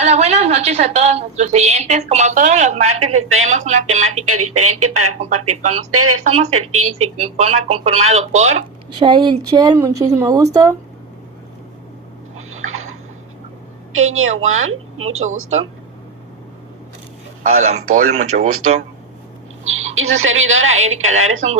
Hola, buenas noches a todos nuestros oyentes. Como todos los martes les traemos una temática diferente para compartir con ustedes. Somos el Team Se Informa, conformado por Shail Chel, muchísimo gusto. Kanye Wan, mucho gusto. Alan Paul, mucho gusto. Y su servidora Erika Lara. Es un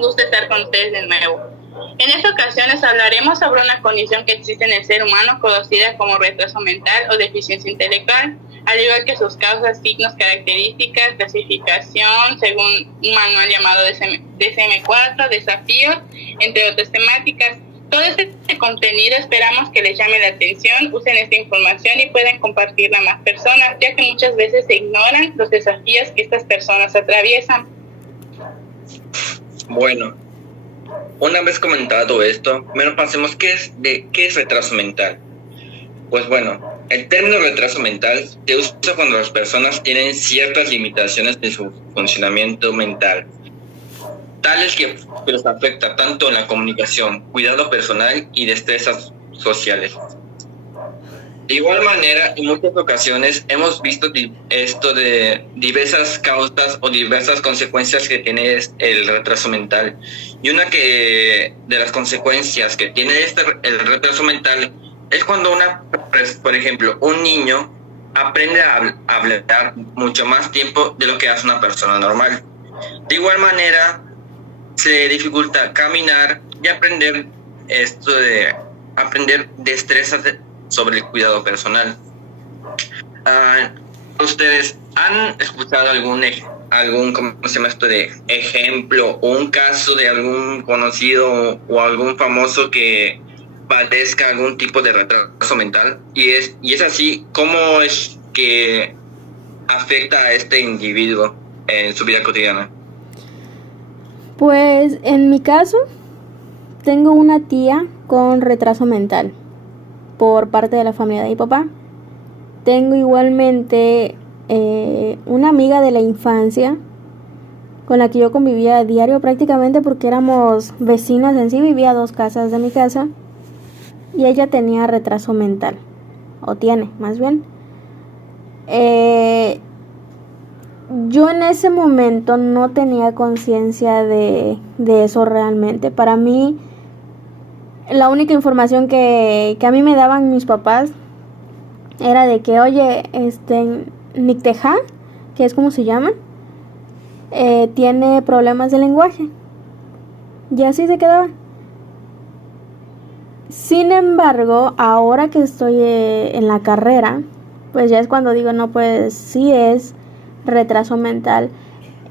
gusto estar con ustedes de nuevo. En esta ocasión les hablaremos sobre una condición que existe en el ser humano conocida como retraso mental o deficiencia intelectual, al igual que sus causas, signos, características, clasificación, según un manual llamado DSM-4, desafíos, entre otras temáticas. Todo este contenido esperamos que les llame la atención, usen esta información y puedan compartirla a más personas, ya que muchas veces se ignoran los desafíos que estas personas atraviesan. Bueno, una vez comentado esto, primero pasemos ¿qué es retraso mental? Pues bueno, el término retraso mental se usa cuando las personas tienen ciertas limitaciones de su funcionamiento mental, tales que los afecta tanto en la comunicación, cuidado personal y destrezas sociales. De igual manera, en muchas ocasiones hemos visto esto de diversas causas o diversas consecuencias que tiene el retraso mental. Y una de las consecuencias que tiene el retraso mental es cuando por ejemplo, un niño aprende a hablar mucho más tiempo de lo que hace una persona normal. De igual manera, se dificulta caminar y aprender destrezas sobre el cuidado personal. ¿Ustedes han escuchado algún ¿cómo se llama esto? De ejemplo o un caso de algún conocido o algún famoso que padezca algún tipo de retraso mental? Y es así, ¿cómo es que afecta a este individuo en su vida cotidiana? Pues en mi caso, tengo una tía con retraso mental por parte de la familia de mi papá. Tengo igualmente una amiga de la infancia con la que yo convivía a diario prácticamente porque éramos vecinas en sí, vivía a 2 casas de mi casa y ella tenía retraso mental, o tiene más bien. Yo en ese momento no tenía conciencia de eso realmente. Para mí, la única información que a mí me daban mis papás era de que, oye, Nicteja, que es como se llama, tiene problemas de lenguaje. Y así se quedaba. Sin embargo, ahora que estoy en la carrera, pues ya es cuando digo, no, pues sí es retraso mental.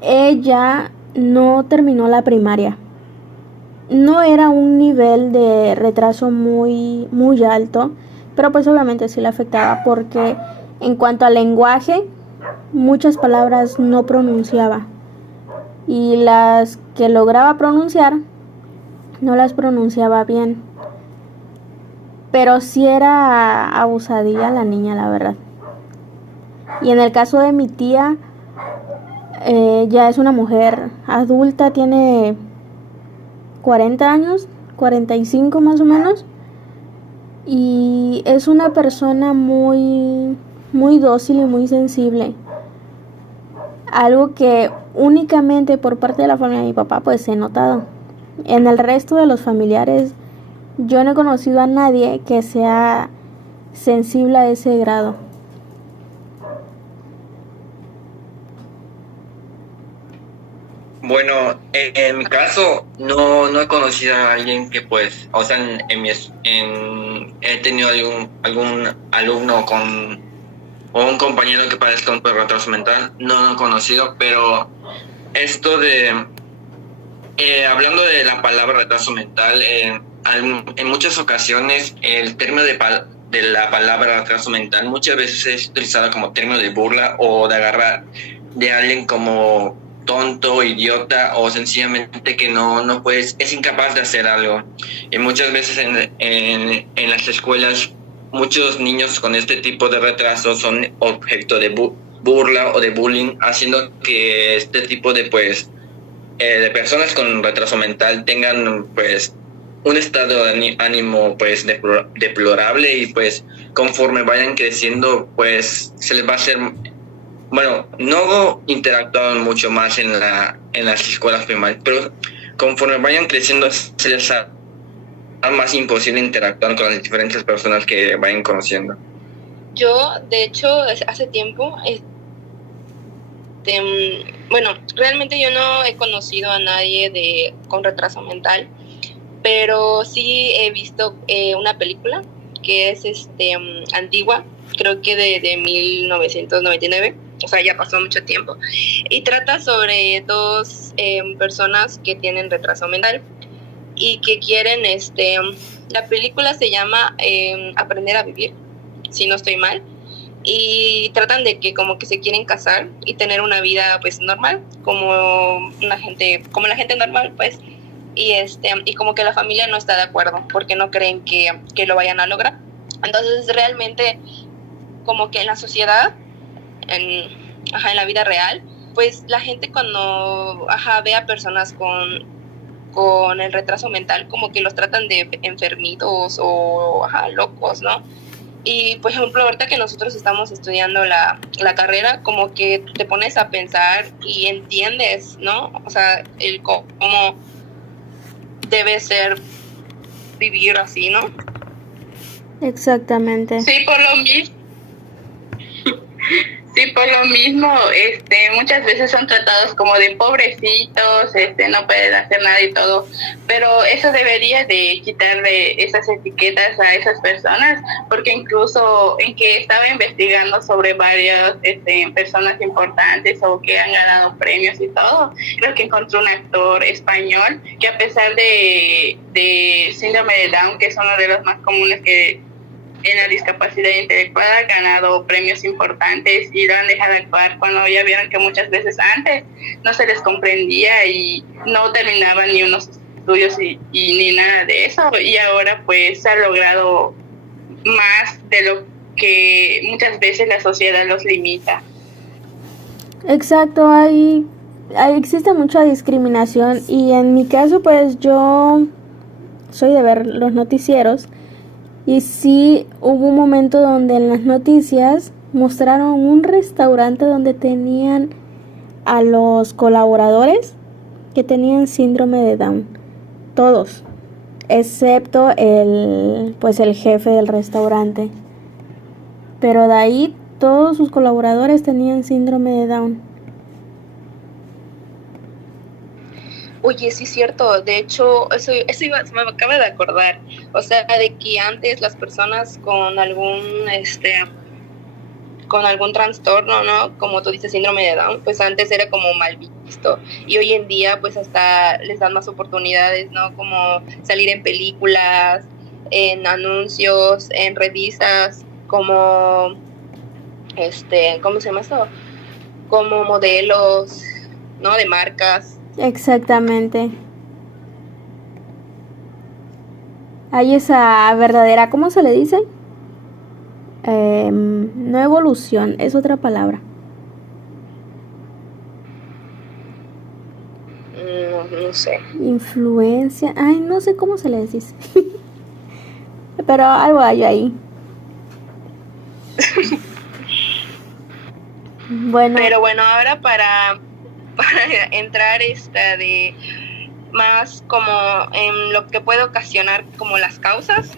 Ella no terminó la primaria. No era un nivel de retraso muy alto, pero pues obviamente sí le afectaba porque en cuanto al lenguaje, muchas palabras no pronunciaba y las que lograba pronunciar no las pronunciaba bien. Pero sí era abusadilla la niña, la verdad. Y en el caso de mi tía, ya es una mujer adulta, tiene 40 años, 45 más o menos, y es una persona muy dócil y muy sensible, algo que únicamente por parte de la familia de mi papá pues he notado. En el resto de los familiares yo no he conocido a nadie que sea sensible a ese grado. Bueno, en mi caso no he conocido a alguien que pues, o sea, he tenido algún alumno o un compañero que padezca un retraso mental, no lo he conocido, pero esto hablando de la palabra retraso mental, en muchas ocasiones el término de la palabra retraso mental muchas veces es utilizado como término de burla o de agarrar de alguien como tonto, idiota o sencillamente que no puedes, es incapaz de hacer algo. Y muchas veces en las escuelas muchos niños con este tipo de retraso son objeto de burla o de bullying, haciendo que este tipo de de personas con retraso mental tengan pues un estado de ánimo pues deplorable y pues conforme vayan creciendo, pues se les va a hacer, bueno, no interactuaban mucho más en las escuelas primarias, pero conforme vayan creciendo se les hará más imposible interactuar con las diferentes personas que vayan conociendo. Yo, de hecho, hace tiempo, bueno, realmente yo no he conocido a nadie con retraso mental, pero sí he visto una película que es antigua, creo que de 1999, o sea, ya pasó mucho tiempo, y trata sobre dos personas que tienen retraso mental y que quieren, la película se llama Aprender a Vivir, si no estoy mal, y tratan de que como que se quieren casar y tener una vida pues normal, como la gente normal, pues, y como que la familia no está de acuerdo porque no creen que lo vayan a lograr. Entonces realmente como que en la sociedad, en la vida real, pues la gente cuando ve a personas con el retraso mental, como que los tratan de enfermitos o locos, ¿no? Y por ejemplo, ahorita que nosotros estamos estudiando la carrera, como que te pones a pensar y entiendes, ¿no? O sea, el cómo debe ser vivir así, ¿no? Exactamente. Sí, por lo mismo. Sí, por lo mismo, muchas veces son tratados como de pobrecitos, no pueden hacer nada y todo, pero eso debería de quitarle esas etiquetas a esas personas, porque incluso en que estaba investigando sobre varias personas importantes o que han ganado premios y todo, creo que encontré un actor español que a pesar de síndrome de Down, que es uno de los más comunes que en la discapacidad intelectual, ha ganado premios importantes y lo han dejado actuar cuando ya vieron que muchas veces antes no se les comprendía y no terminaban ni unos estudios y ni nada de eso, y ahora pues se ha logrado más de lo que muchas veces la sociedad los limita. Exacto, ahí existe mucha discriminación y en mi caso pues yo soy de ver los noticieros. Y sí, hubo un momento donde en las noticias mostraron un restaurante donde tenían a los colaboradores que tenían síndrome de Down. Todos, excepto el jefe del restaurante. Pero de ahí todos sus colaboradores tenían síndrome de Down. Oye, sí es cierto, de hecho, eso se me acaba de acordar, o sea, de que antes las personas con algún trastorno, ¿no? Como tú dices, síndrome de Down, pues antes era como mal visto, y hoy en día pues hasta les dan más oportunidades, ¿no? Como salir en películas, en anuncios, en revistas, como, ¿cómo se llama esto? Como modelos, ¿no? De marcas. Exactamente. Hay esa verdadera, ¿cómo se le dice? No evolución, es otra palabra. No sé. Influencia, ay, no sé cómo se le dice. Pero algo hay ahí. Bueno. Pero bueno, ahora para entrar de más como en lo que puede ocasionar como las causas,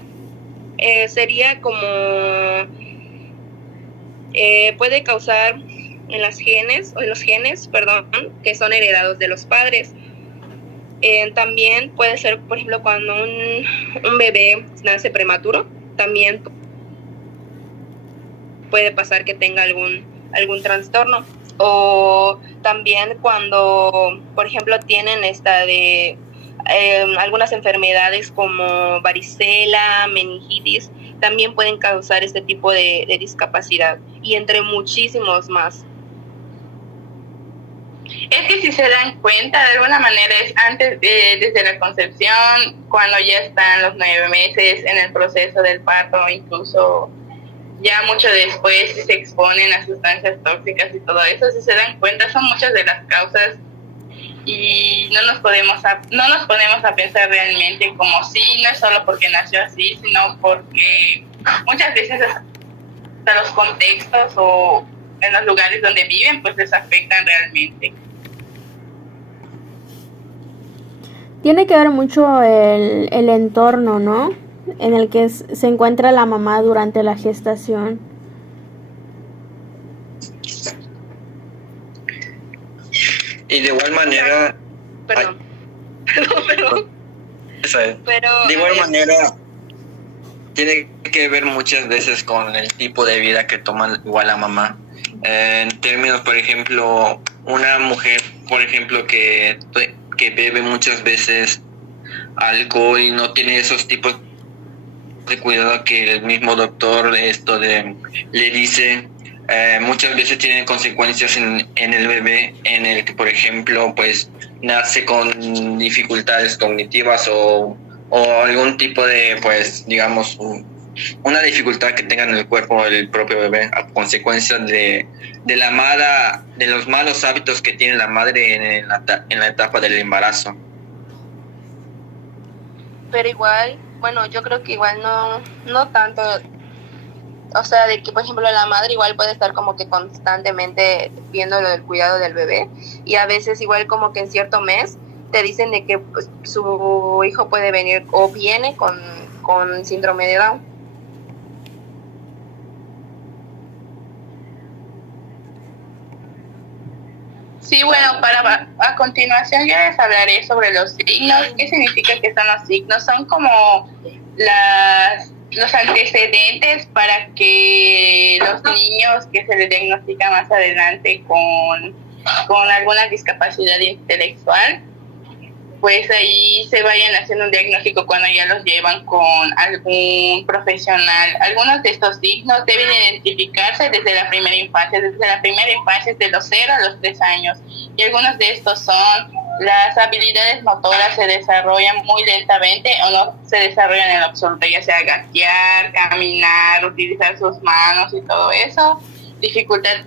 sería como puede causar en los genes, que son heredados de los padres. También puede ser, por ejemplo, cuando un bebé nace prematuro, también puede pasar que tenga algún trastorno. O también cuando, por ejemplo, tienen algunas enfermedades como varicela, meningitis, también pueden causar este tipo de discapacidad, y entre muchísimos más. Es que si se dan cuenta, de alguna manera es antes, desde la concepción, cuando ya están los 9 meses en el proceso del parto, incluso ya mucho después se exponen a sustancias tóxicas y todo eso. Si se dan cuenta, son muchas de las causas y no nos ponemos a pensar realmente como si no es solo porque nació así, sino porque muchas veces hasta los contextos o en los lugares donde viven pues les afectan realmente. Tiene que ver mucho el entorno, ¿no? En el que se encuentra la mamá durante la gestación. Y de igual manera... Perdón. Pero, de igual manera, tiene que ver muchas veces con el tipo de vida que toma igual la mamá. En términos, por ejemplo, una mujer, por ejemplo, que bebe muchas veces alcohol y no tiene esos tipos de cuidado que el mismo doctor le dice, muchas veces tienen consecuencias en el bebé, en el que, por ejemplo, pues nace con dificultades cognitivas o algún tipo de, pues, digamos, una dificultad que tenga en el cuerpo el propio bebé a consecuencia de los malos hábitos que tiene la madre en la etapa del embarazo. Pero igual, bueno, yo creo que igual no tanto, o sea, de que por ejemplo la madre igual puede estar como que constantemente viendo lo del cuidado del bebé, y a veces igual como que en cierto mes te dicen de que pues, su hijo puede venir o viene con síndrome de Down. Sí, bueno, a continuación yo les hablaré sobre los signos. ¿Qué significa que son los signos? Son como los antecedentes para que los niños que se les diagnostica más adelante con alguna discapacidad intelectual, pues ahí se vayan haciendo un diagnóstico cuando ya los llevan con algún profesional. Algunos de estos signos deben identificarse desde la primera infancia, desde los 0 a los 3 años. Y algunos de estos son: las habilidades motoras se desarrollan muy lentamente o no se desarrollan en absoluto, ya sea gatear, caminar, utilizar sus manos y todo eso. Dificultad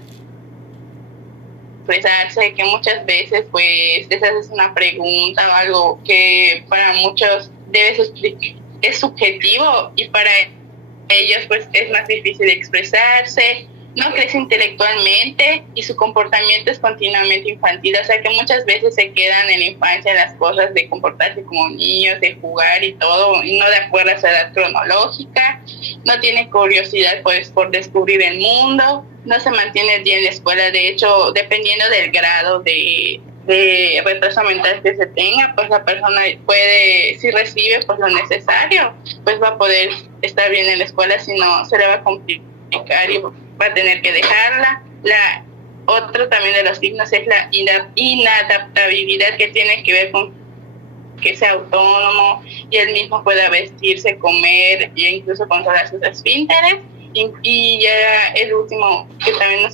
expresarse, que muchas veces pues les haces una pregunta o algo que para muchos es subjetivo y para ellos pues es más difícil expresarse, no crece intelectualmente y su comportamiento es continuamente infantil, o sea que muchas veces se quedan en la infancia las cosas de comportarse como niños, de jugar y todo, y no de acuerdo a su edad cronológica, no tiene curiosidad pues por descubrir el mundo, no se mantiene el día en la escuela. De hecho, dependiendo del grado de retraso mental que se tenga, pues la persona puede, si recibe pues lo necesario, pues va a poder estar bien en la escuela, si no se le va a complicar y va a tener que dejarla. Otro también de los signos es la inadaptabilidad, que tiene que ver con que sea autónomo y él mismo pueda vestirse, comer e incluso controlar sus esfínteres. Y ya el último que también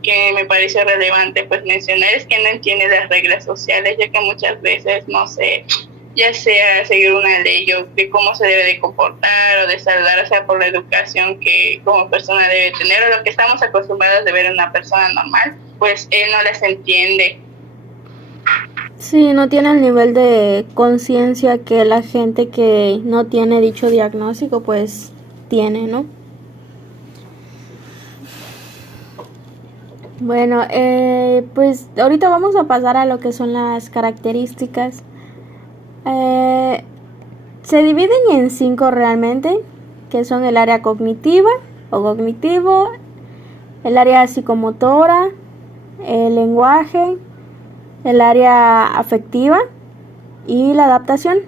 que me parece relevante pues mencionar es que no entiende las reglas sociales, ya que muchas veces no sé, ya sea seguir una ley o de cómo se debe de comportar o de saludar, o sea, por la educación que como persona debe tener o lo que estamos acostumbrados de ver en una persona normal, pues él no las entiende. Sí, no tiene el nivel de conciencia que la gente que no tiene dicho diagnóstico pues tiene, ¿no? Bueno, pues ahorita vamos a pasar a lo que son las características. Se dividen en 5 realmente, que son el área cognitiva o cognitivo, el área psicomotora, el lenguaje, el área afectiva y la adaptación.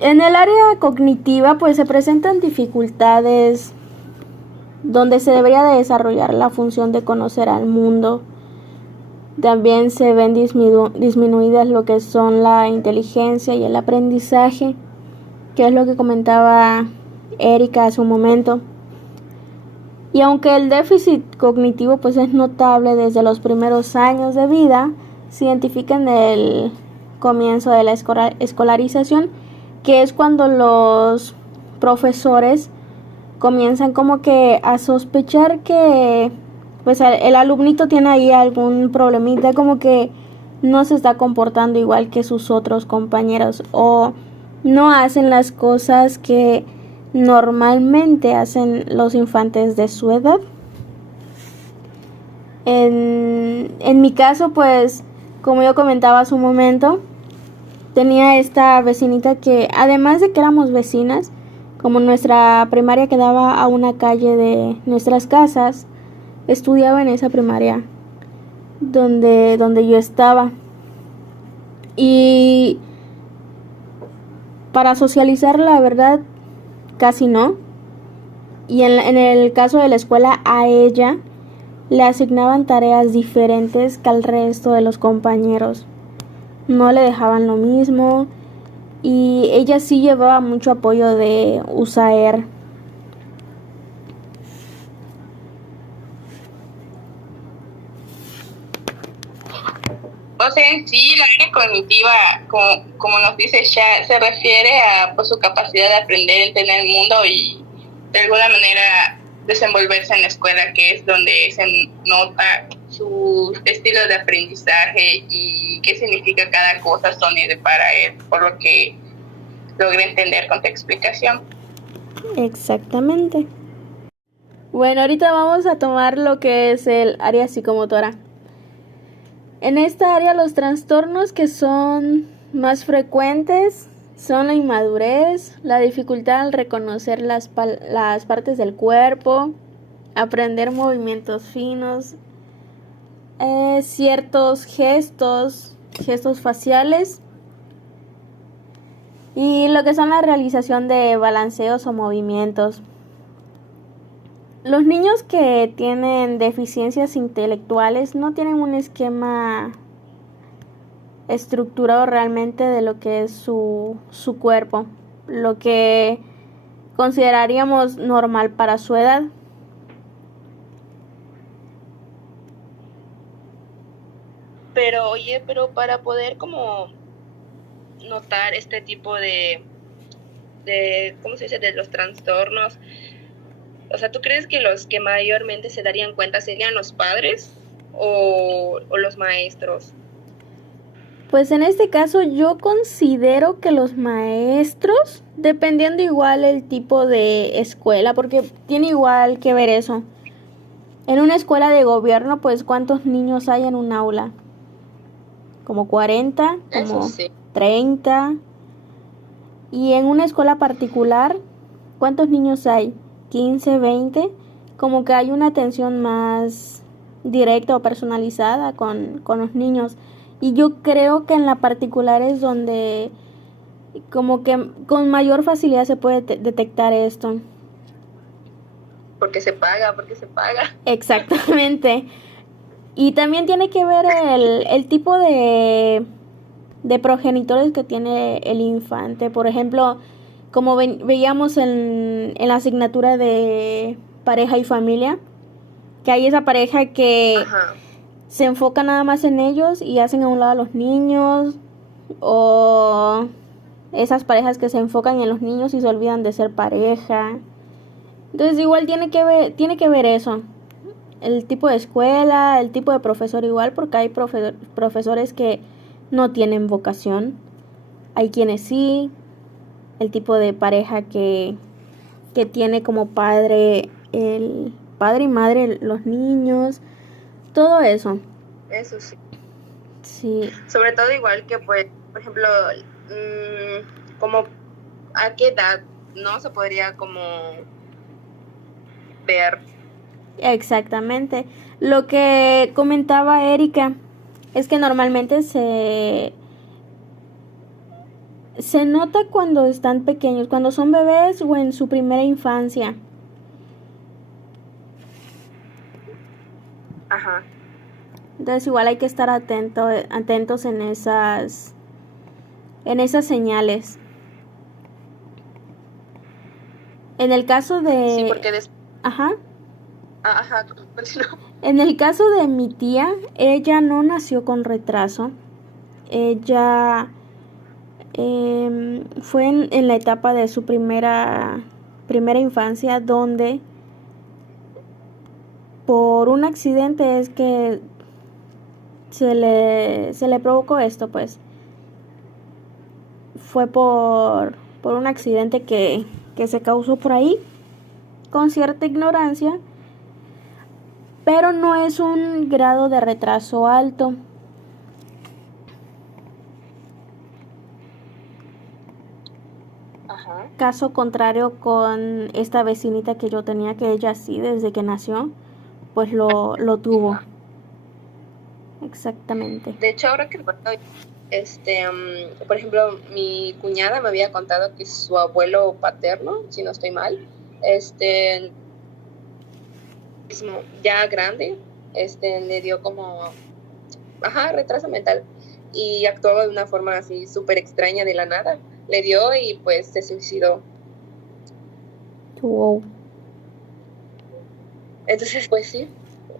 En el área cognitiva pues se presentan dificultades donde se debería de desarrollar la función de conocer al mundo. También se ven disminuidas lo que son la inteligencia y el aprendizaje, que es lo que comentaba Erika hace un momento. Y aunque el déficit cognitivo pues es notable desde los primeros años de vida, se identifica en el comienzo de la escolarización, que es cuando los profesores comienzan como que a sospechar que pues el alumnito tiene ahí algún problemita, como que no se está comportando igual que sus otros compañeros o no hacen las cosas que normalmente hacen los infantes de su edad. En mi caso, pues, como yo comentaba hace un momento, tenía esta vecinita que, además de que éramos vecinas, como nuestra primaria quedaba a una calle de nuestras casas, estudiaba en esa primaria donde yo estaba. Y para socializar, la verdad, casi no. Y en el caso de la escuela, a ella le asignaban tareas diferentes que al resto de los compañeros. No le dejaban lo mismo y ella sí llevaba mucho apoyo de USAER. O sea, en sí, la área cognitiva, como nos dice Sha, se refiere a pues, su capacidad de aprender, entender el mundo y de alguna manera desenvolverse en la escuela, que es donde se nota su estilo de aprendizaje y qué significa cada cosa Sony para él, por lo que logré entender con tu explicación. Exactamente. Bueno, ahorita vamos a tomar lo que es el área psicomotora. En esta área los trastornos que son más frecuentes son la inmadurez, la dificultad al reconocer las partes del cuerpo, aprender movimientos finos, ciertos gestos faciales y lo que son la realización de balanceos o movimientos. Los niños que tienen deficiencias intelectuales no tienen un esquema estructurado realmente de lo que es su cuerpo, lo que consideraríamos normal para su edad. Pero oye, pero para poder como notar este tipo de ¿cómo se dice? De los trastornos, o sea, ¿tú crees que los que mayormente se darían cuenta serían los padres o los maestros? Pues en este caso yo considero que los maestros, dependiendo igual el tipo de escuela, porque tiene igual que ver eso. En una escuela de gobierno, pues ¿cuántos niños hay en un aula? Como 40, como Sí. 30. Y en una escuela particular, ¿cuántos niños hay? 15, 20. Como que hay una atención más directa o personalizada con los niños. Y yo creo que en la particular es donde como que con mayor facilidad se puede detectar esto. Porque se paga. Exactamente. Y también tiene que ver el tipo de progenitores que tiene el infante. Por ejemplo, como veíamos en la asignatura de pareja y familia, que hay esa pareja que Ajá. se enfoca nada más en ellos y hacen a un lado a los niños, o esas parejas que se enfocan en los niños y se olvidan de ser pareja. Entonces igual tiene que ver eso, el tipo de escuela, el tipo de profesor igual, porque hay profesores que no tienen vocación, hay quienes sí, el tipo de pareja que tiene como padre el padre y madre los niños, todo eso. Eso sí. Sí. Sobre todo igual que, pues, por ejemplo, como a qué edad no se podría como ver. Exactamente. Lo que comentaba Erika es que normalmente se nota cuando están pequeños, cuando son bebés o en su primera infancia. Ajá. Entonces igual hay que estar atentos en esas señales. En el caso de... Sí, porque Ajá. Ajá, En el caso de mi tía, ella no nació con retraso. Ella fue en la etapa de su primera infancia, donde por un accidente es que se le provocó esto, pues. Fue por un accidente que que se causó por ahí con cierta ignorancia, pero no es un grado de retraso alto. Ajá. Caso contrario con esta vecinita que yo tenía, que ella sí, desde que nació, pues lo tuvo. Exactamente. De hecho, ahora que recuerdo, por ejemplo, mi cuñada me había contado que su abuelo paterno, si no estoy mal, ya grande, le dio como, retraso mental, y actuaba de una forma así súper extraña de la nada. Le dio y pues se suicidó. Wow. Entonces, pues sí,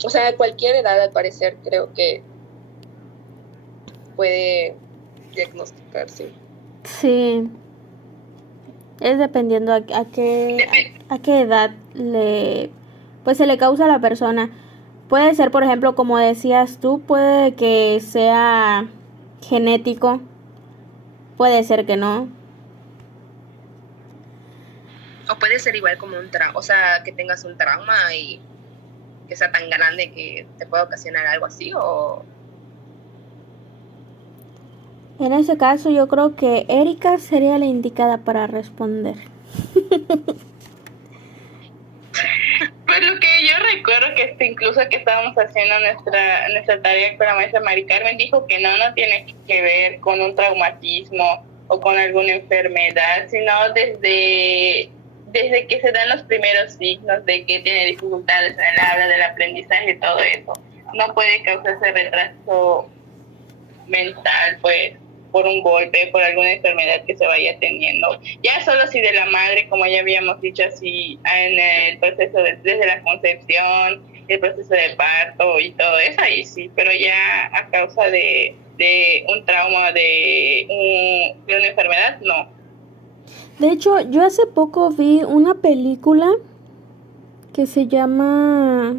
o sea, a cualquier edad al parecer creo que puede diagnosticarse. Sí. Es dependiendo a qué edad pues se le causa a la persona. Puede ser, por ejemplo, como decías tú, puede que sea genético, puede ser que no. O puede ser igual como un trauma, o sea, que tengas un trauma y que sea tan grande que te pueda ocasionar algo así, o... En ese caso yo creo que Erika sería la indicada para responder. Pues lo que yo recuerdo que incluso que estábamos haciendo nuestra tarea con la maestra Mari Carmen, dijo que no tiene que ver con un traumatismo o con alguna enfermedad, sino desde que se dan los primeros signos de que tiene dificultades en el habla, del aprendizaje, todo eso. No puede causarse retraso mental, pues, por un golpe, por alguna enfermedad que se vaya teniendo. Ya solo si de la madre, como ya habíamos dicho, así en el proceso desde la concepción, el proceso de parto y todo eso, ahí sí, pero ya a causa de un trauma, de una enfermedad, no. De hecho, yo hace poco vi una película que se llama,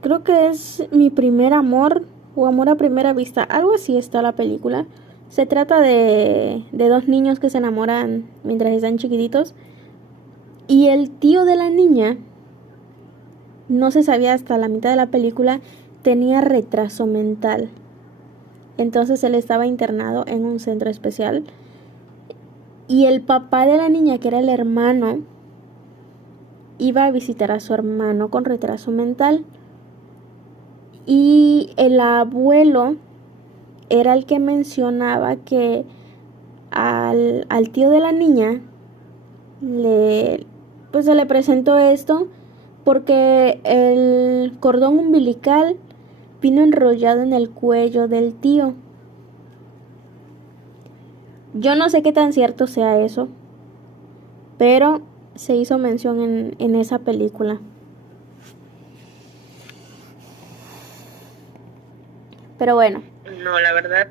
creo que es Mi Primer Amor o Amor a Primera Vista, algo así está la película. Se trata de dos niños que se enamoran mientras están chiquititos, y el tío de la niña, no se sabía hasta la mitad de la película, tenía retraso mental. Entonces él estaba internado en un centro especial, y el papá de la niña, que era el hermano, iba a visitar a su hermano con retraso mental. Y el abuelo era el que mencionaba que al tío de la niña se le presentó esto porque el cordón umbilical vino enrollado en el cuello del tío. Yo no sé qué tan cierto sea eso, pero se hizo mención en esa película. Pero bueno. No, la verdad,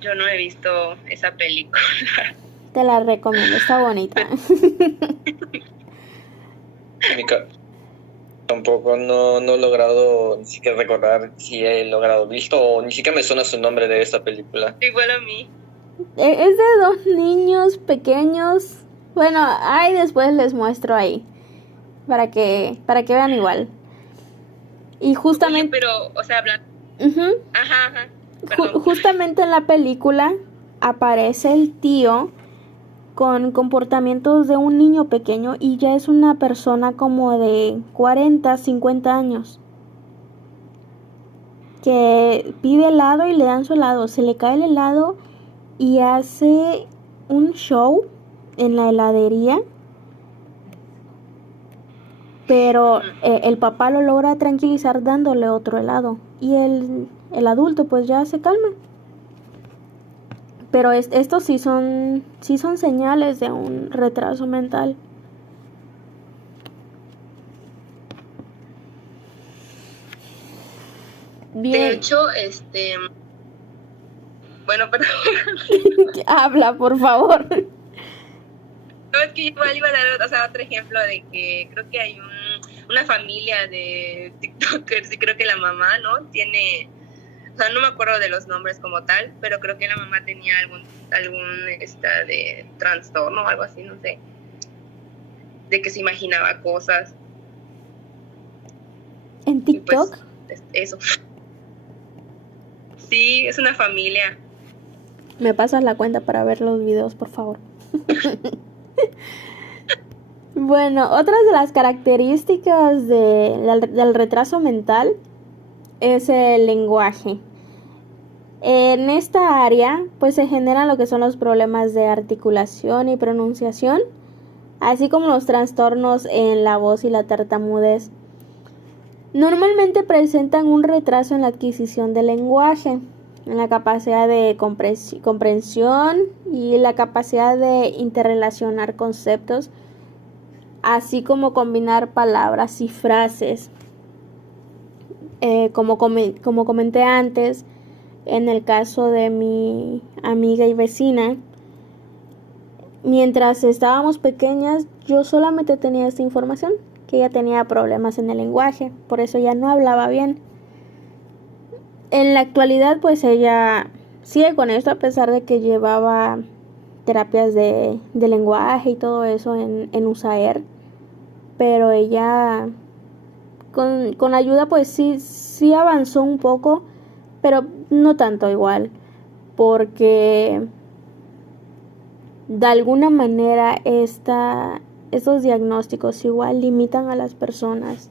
yo no he visto esa película. Te la recomiendo, está bonita. Tampoco no he logrado ni siquiera recordar si he logrado visto o ni siquiera me suena su nombre de esta película. Igual a mí. Es de dos niños pequeños. Bueno, ahí después les muestro ahí para que vean igual. Y justamente. Oye, pero, o sea, hablando. Uh-huh. Ajá. Justamente en la película aparece el tío con comportamientos de un niño pequeño y ya es una persona como de 40, 50 años. Que pide helado y le dan su helado. Se le cae el helado y hace un show en la heladería. Pero el papá lo logra tranquilizar dándole otro helado. Y el adulto pues ya se calma. Pero estos sí son señales de un retraso mental. Bien. De hecho, bueno, pero habla, por favor. No, es que igual iba a dar, otro ejemplo de que creo que hay una familia de TikTokers y creo que la mamá, ¿no? Tiene, o sea, no me acuerdo de los nombres como tal, pero creo que la mamá tenía algún de trastorno o algo así, no sé, de que se imaginaba cosas. ¿En TikTok? Pues, eso. Sí, es una familia. Me pasas la cuenta para ver los videos, por favor. Bueno, otras de las características del retraso mental es el lenguaje. En esta área, pues se generan lo que son los problemas de articulación y pronunciación, así como los trastornos en la voz y la tartamudez. Normalmente presentan un retraso en la adquisición del lenguaje, en la capacidad de comprensión y la capacidad de interrelacionar conceptos, así como combinar palabras y frases. Como comenté antes, en el caso de mi amiga y vecina, mientras estábamos pequeñas, yo solamente tenía esta información, que ella tenía problemas en el lenguaje, por eso ya no hablaba bien. En la actualidad, pues ella sigue con esto, a pesar de que llevaba terapias de lenguaje y todo eso en USAER, pero ella con ayuda pues sí avanzó un poco, pero no tanto igual, porque de alguna manera estos diagnósticos igual limitan a las personas,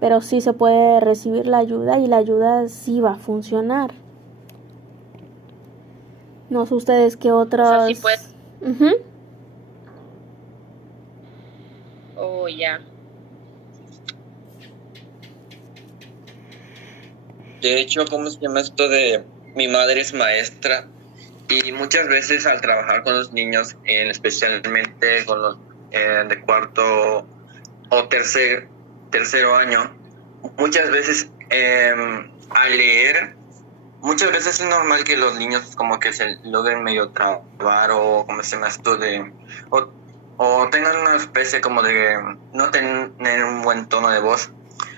pero sí se puede recibir la ayuda y la ayuda sí va a funcionar. No sé ustedes qué otros... O sea, sí puede. Uh-huh. Oh, ya. De hecho, ¿cómo se llama esto de mi madre es maestra? Y muchas veces al trabajar con los niños, especialmente con los de cuarto o tercero año, muchas veces al leer, muchas veces es normal que los niños como que se logren medio trabar o como se llama esto de... O tengan una especie como de no tener un buen tono de voz.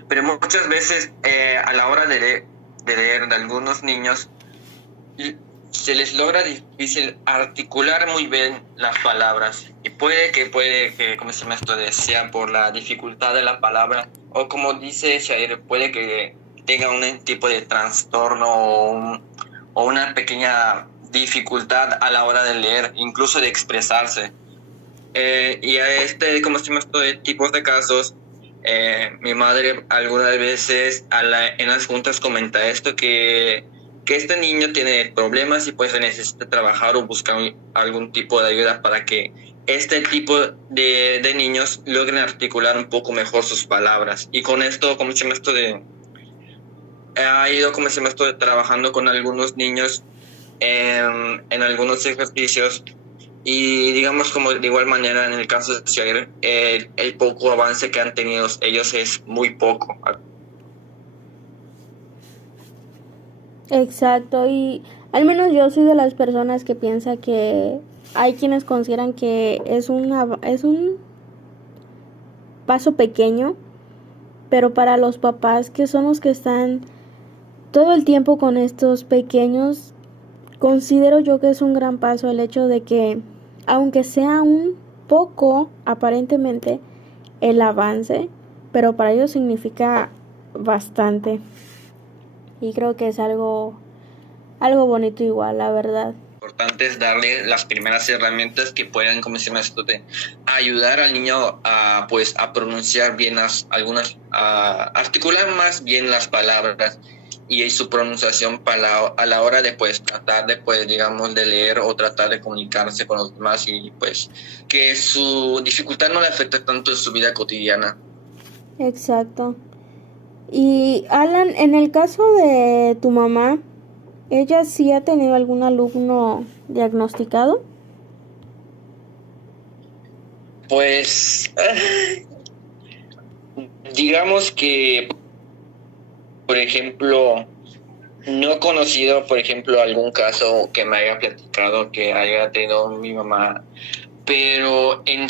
Pero muchas veces a la hora de leer de algunos niños se les logra difícil articular muy bien las palabras y puede que como se llama esto sea por la dificultad de la palabra o como dice Shair, puede que tenga un tipo de trastorno o una pequeña dificultad a la hora de leer, incluso de expresarse. Y a como se llama esto de tipos de casos, mi madre algunas veces en las juntas comenta esto que este niño tiene problemas y pues se necesita trabajar o buscar algún tipo de ayuda para que este tipo de niños logren articular un poco mejor sus palabras. Y con esto, como se llama esto ha ido como se llama esto trabajando con algunos niños en algunos ejercicios. Y digamos como de igual manera en el caso de Shair, el poco avance que han tenido ellos es muy poco. Exacto, y al menos yo soy de las personas que piensa que hay quienes consideran que es un paso pequeño, pero para los papás que son los que están todo el tiempo con estos pequeños, considero yo que es un gran paso el hecho de que, aunque sea un poco aparentemente el avance, pero para ellos significa bastante. Y creo que es algo bonito igual, la verdad. Lo importante es darle las primeras herramientas que puedan, como se llama esto, ayudar al niño a pronunciar bien a articular más bien las palabras y su pronunciación a la hora de tratar de digamos de leer o tratar de comunicarse con los demás y que su dificultad no le afecte tanto en su vida cotidiana. Exacto. Y Alan, en el caso de tu mamá, ¿ella sí ha tenido algún alumno diagnosticado? Pues digamos que, por ejemplo, no he conocido, por ejemplo, algún caso que me haya platicado que haya tenido mi mamá pero en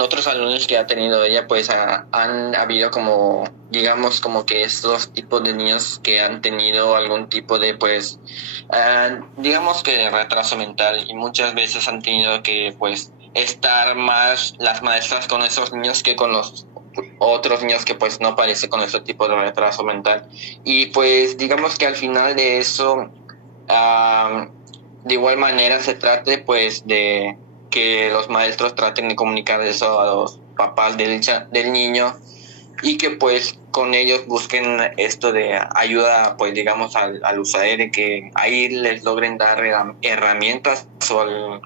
otros salones que ha tenido ella, pues han habido como, digamos, como que estos tipos de niños que han tenido algún tipo de, pues, digamos que de retraso mental, y muchas veces han tenido que, pues, estar más las maestras con esos niños que con los otros niños que pues no parecen con ese tipo de retraso mental. Y pues digamos que al final de eso, de igual manera se trate pues de que los maestros traten de comunicar eso a los papás del niño, y que pues con ellos busquen esto de ayuda, pues digamos al usuario, que ahí les logren dar herramientas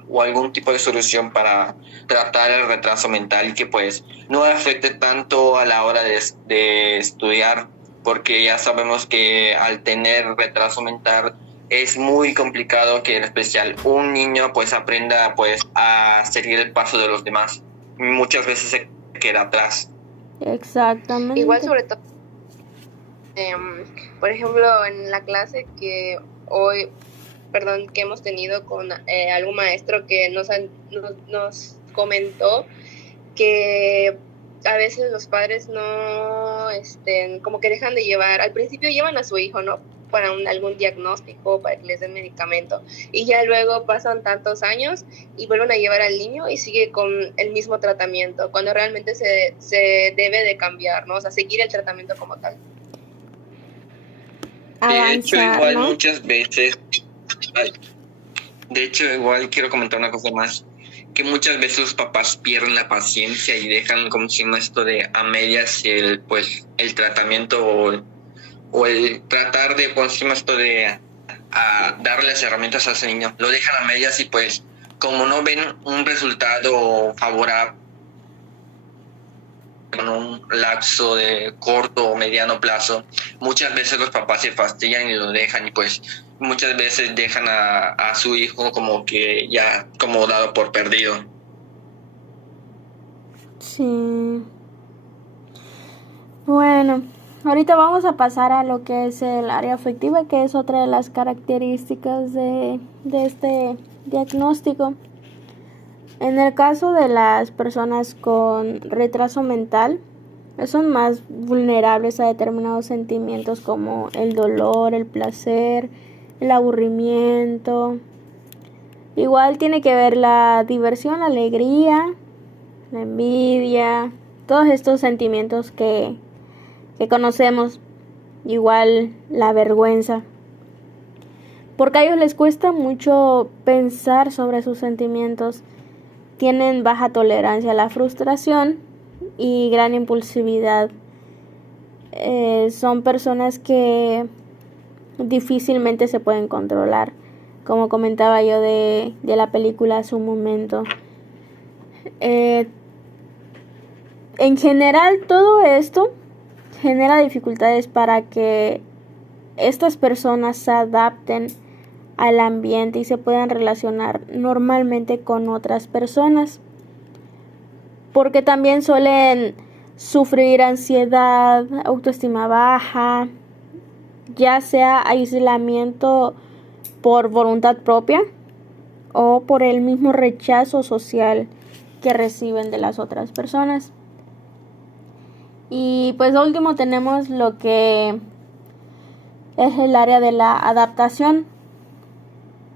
o algún tipo de solución para tratar el retraso mental, y que pues no afecte tanto a la hora de estudiar, porque ya sabemos que al tener retraso mental es muy complicado que en especial un niño pues aprenda pues a seguir el paso de los demás. Muchas veces se queda atrás. Exactamente. Igual sobre todo, por ejemplo, en la clase que hemos tenido con algún maestro que nos comentó que a veces los padres no, como que dejan de llevar, al principio llevan a su hijo, ¿no?, para algún diagnóstico, para que les den medicamento, y ya luego pasan tantos años y vuelven a llevar al niño y sigue con el mismo tratamiento, cuando realmente se debe de cambiar, ¿no? O sea, seguir el tratamiento como tal. De hecho, igual ¿no? muchas veces, de hecho, igual quiero comentar una cosa más, que muchas veces los papás pierden la paciencia y dejan como si no esto de a medias el tratamiento o el tratar de por encima esto de darle las herramientas a ese niño. Lo dejan a medias, y pues como no ven un resultado favorable con un lapso de corto o mediano plazo, muchas veces los papás se fastidian y lo dejan, y pues muchas veces dejan a su hijo como que ya como dado por perdido. Sí. Bueno, ahorita vamos a pasar a lo que es el área afectiva, que es otra de las características de este diagnóstico. En el caso de las personas con retraso mental, son más vulnerables a determinados sentimientos como el dolor, el placer, el aburrimiento. Igual tiene que ver la diversión, la alegría, la envidia, todos estos sentimientos que conocemos. Igual la vergüenza, porque a ellos les cuesta mucho pensar sobre sus sentimientos. Tienen baja tolerancia a la frustración y gran impulsividad. Son personas que difícilmente se pueden controlar, como comentaba yo de la película hace un momento. En general, todo esto genera dificultades para que estas personas se adapten al ambiente y se puedan relacionar normalmente con otras personas, porque también suelen sufrir ansiedad, autoestima baja, ya sea aislamiento por voluntad propia o por el mismo rechazo social que reciben de las otras personas. Y pues lo último tenemos lo que es el área de la adaptación,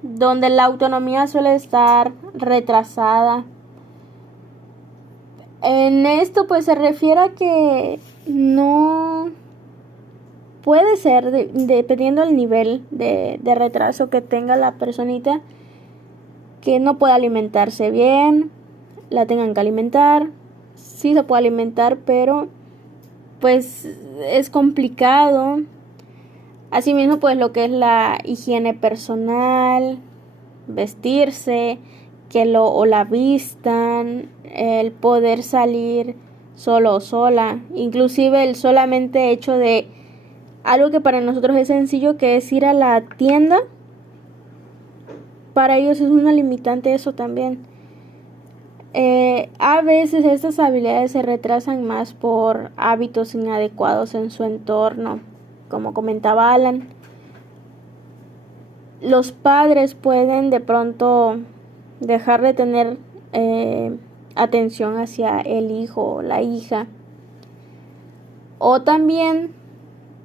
donde la autonomía suele estar retrasada. En esto pues se refiere a que no puede ser, dependiendo del nivel de retraso que tenga la personita, que no pueda alimentarse bien, la tengan que alimentar, sí se puede alimentar, pero pues es complicado. Asimismo, pues lo que es la higiene personal, vestirse, que la vistan, el poder salir solo o sola, inclusive el solamente hecho de algo que para nosotros es sencillo, que es ir a la tienda, para ellos es una limitante eso también. A veces estas habilidades se retrasan más por hábitos inadecuados en su entorno, como comentaba Alan. Los padres pueden de pronto dejar de tener atención hacia el hijo o la hija. O también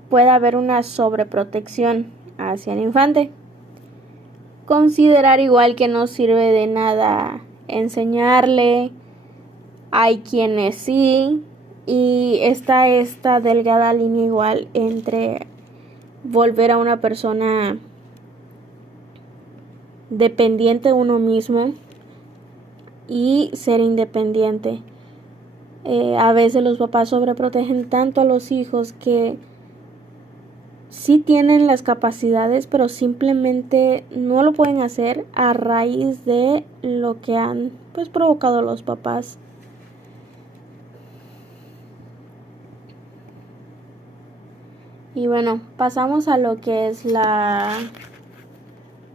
puede haber una sobreprotección hacia el infante. Considerar igual que no sirve de nada enseñarle. Hay quienes sí. Y está esta delgada línea igual entre volver a una persona dependiente de uno mismo y ser independiente. A veces los papás sobreprotegen tanto a los hijos que sí tienen las capacidades, pero simplemente no lo pueden hacer a raíz de lo que han pues provocado los papás. Y bueno, pasamos a lo que es la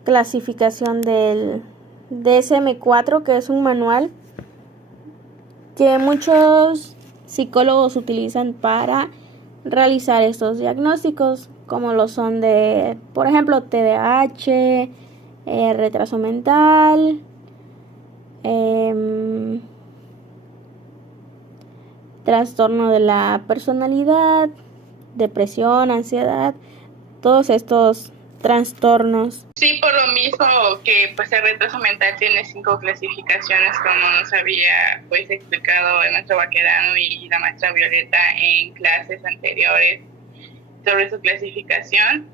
clasificación del DSM-4, que es un manual que muchos psicólogos utilizan para realizar estos diagnósticos, como lo son de, por ejemplo, TDAH, retraso mental, trastorno de la personalidad, depresión, ansiedad, todos estos trastornos. Sí, por lo mismo que pues el retraso mental tiene 5 clasificaciones, como nos había pues explicado el maestro Baquedano y la maestra Violeta en clases anteriores sobre su clasificación.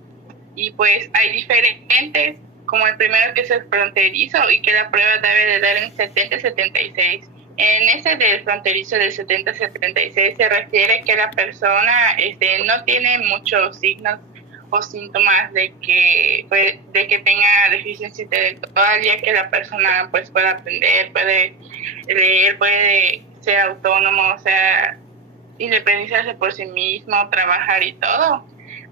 Y pues hay diferentes, como el primero, que es el fronterizo y que la prueba debe de dar en 70-76. En ese del fronterizo del 70-76 se refiere que la persona no tiene muchos signos o síntomas de que tenga deficiencia intelectual, ya que la persona pues puede aprender, puede leer, puede ser autónomo, o sea, independizarse por sí mismo, trabajar y todo,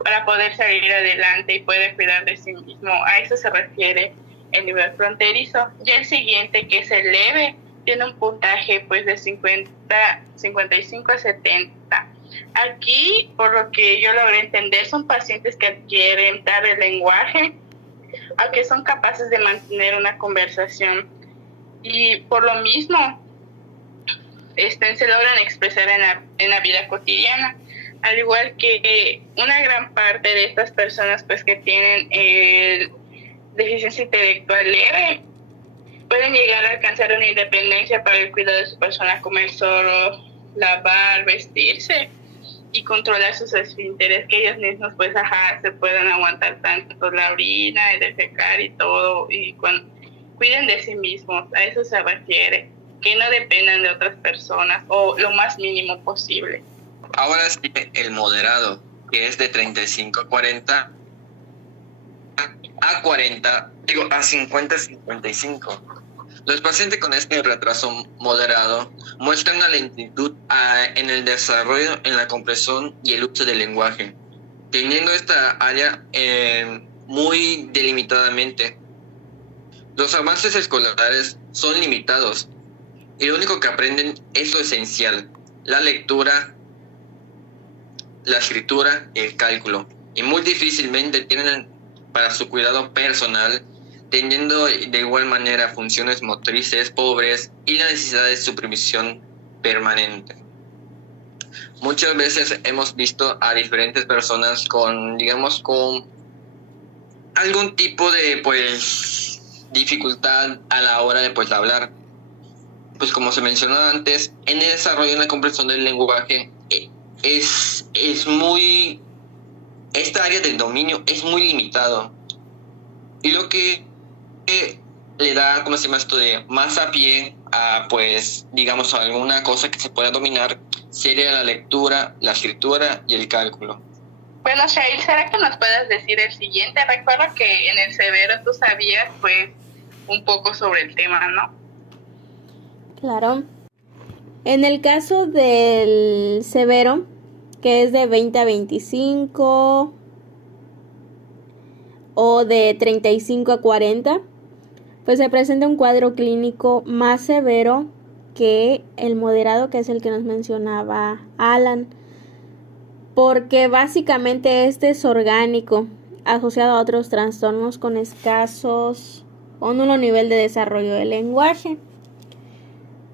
para poder salir adelante y puede cuidar de sí mismo. A eso se refiere el nivel fronterizo. Y el siguiente, que es el leve, tiene un puntaje pues de 55 a 70. Aquí, por lo que yo logré entender, son pacientes que adquieren tarde el lenguaje, aunque son capaces de mantener una conversación, y por lo mismo se logran expresar en la vida cotidiana, al igual que una gran parte de estas personas pues que tienen deficiencia intelectual leve pueden llegar a alcanzar una independencia para el cuidado de su persona, comer solo, lavar, vestirse y controlar sus esfínteres, que ellos mismos pues se puedan aguantar tanto la orina, el defecar y todo, y cuiden de sí mismos. A eso se refiere, que no dependan de otras personas o lo más mínimo posible. Ahora sí, el moderado, que es de 35 a 40 a 40, a 50 a 55. Los pacientes con este retraso moderado muestran una lentitud en el desarrollo, en la comprensión y el uso del lenguaje, teniendo esta área muy delimitadamente. Los avances escolares son limitados y lo único que aprenden es lo esencial: la lectura, la escritura y el cálculo, y muy difícilmente tienen para su cuidado personal, teniendo de igual manera funciones motrices pobres y la necesidad de supervisión permanente. Muchas veces hemos visto a diferentes personas con algún tipo de dificultad a la hora de hablar. Pues como se mencionó antes, en el desarrollo y en la comprensión del lenguaje esta área del dominio es muy limitado, y lo que le da, de más a pie a alguna cosa que se pueda dominar, sería la lectura, la escritura y el cálculo. Bueno, Shail, ¿será que nos puedas decir el siguiente? Recuerdo que en el severo tú sabías pues un poco sobre el tema, ¿no? Claro. En el caso del severo, que es de 20 a 25 o de 35 a 40, pues se presenta un cuadro clínico más severo que el moderado, que es el que nos mencionaba Alan, porque básicamente este es orgánico, asociado a otros trastornos con escasos o nulo nivel de desarrollo del lenguaje.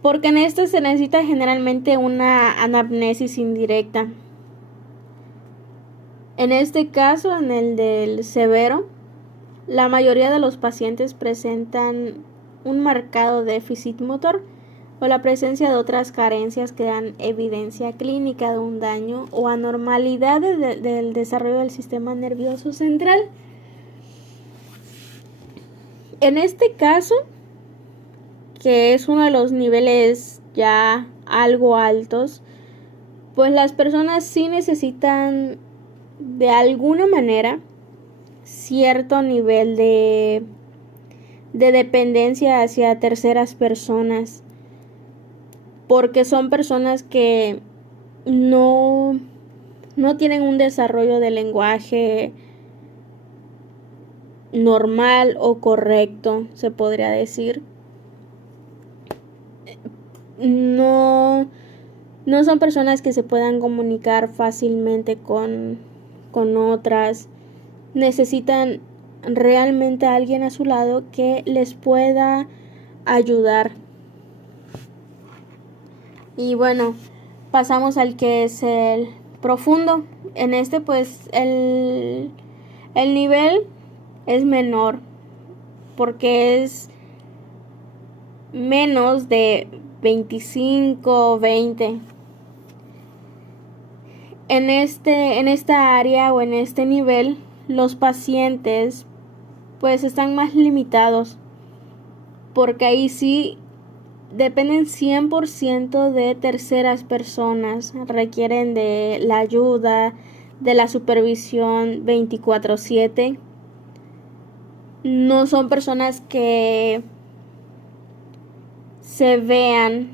porque en esto se necesita generalmente una anamnesis indirecta. En este caso, en el del severo, la mayoría de los pacientes presentan un marcado déficit motor o la presencia de otras carencias que dan evidencia clínica de un daño o anormalidad del desarrollo del sistema nervioso central. En este caso, que es uno de los niveles ya algo altos, pues las personas sí necesitan de alguna manera cierto nivel de dependencia hacia terceras personas, porque son personas que no tienen un desarrollo de lenguaje normal o correcto, se podría decir. No son personas que se puedan comunicar fácilmente con otras. Necesitan realmente a alguien a su lado que les pueda ayudar. Y bueno, pasamos al que es el profundo. En este pues el nivel es menor, porque es menos de 25, 20. En esta área o en este nivel, los pacientes pues están más limitados, porque ahí sí dependen 100% de terceras personas, requieren de la ayuda, de la supervisión 24/7. No son personas que se vean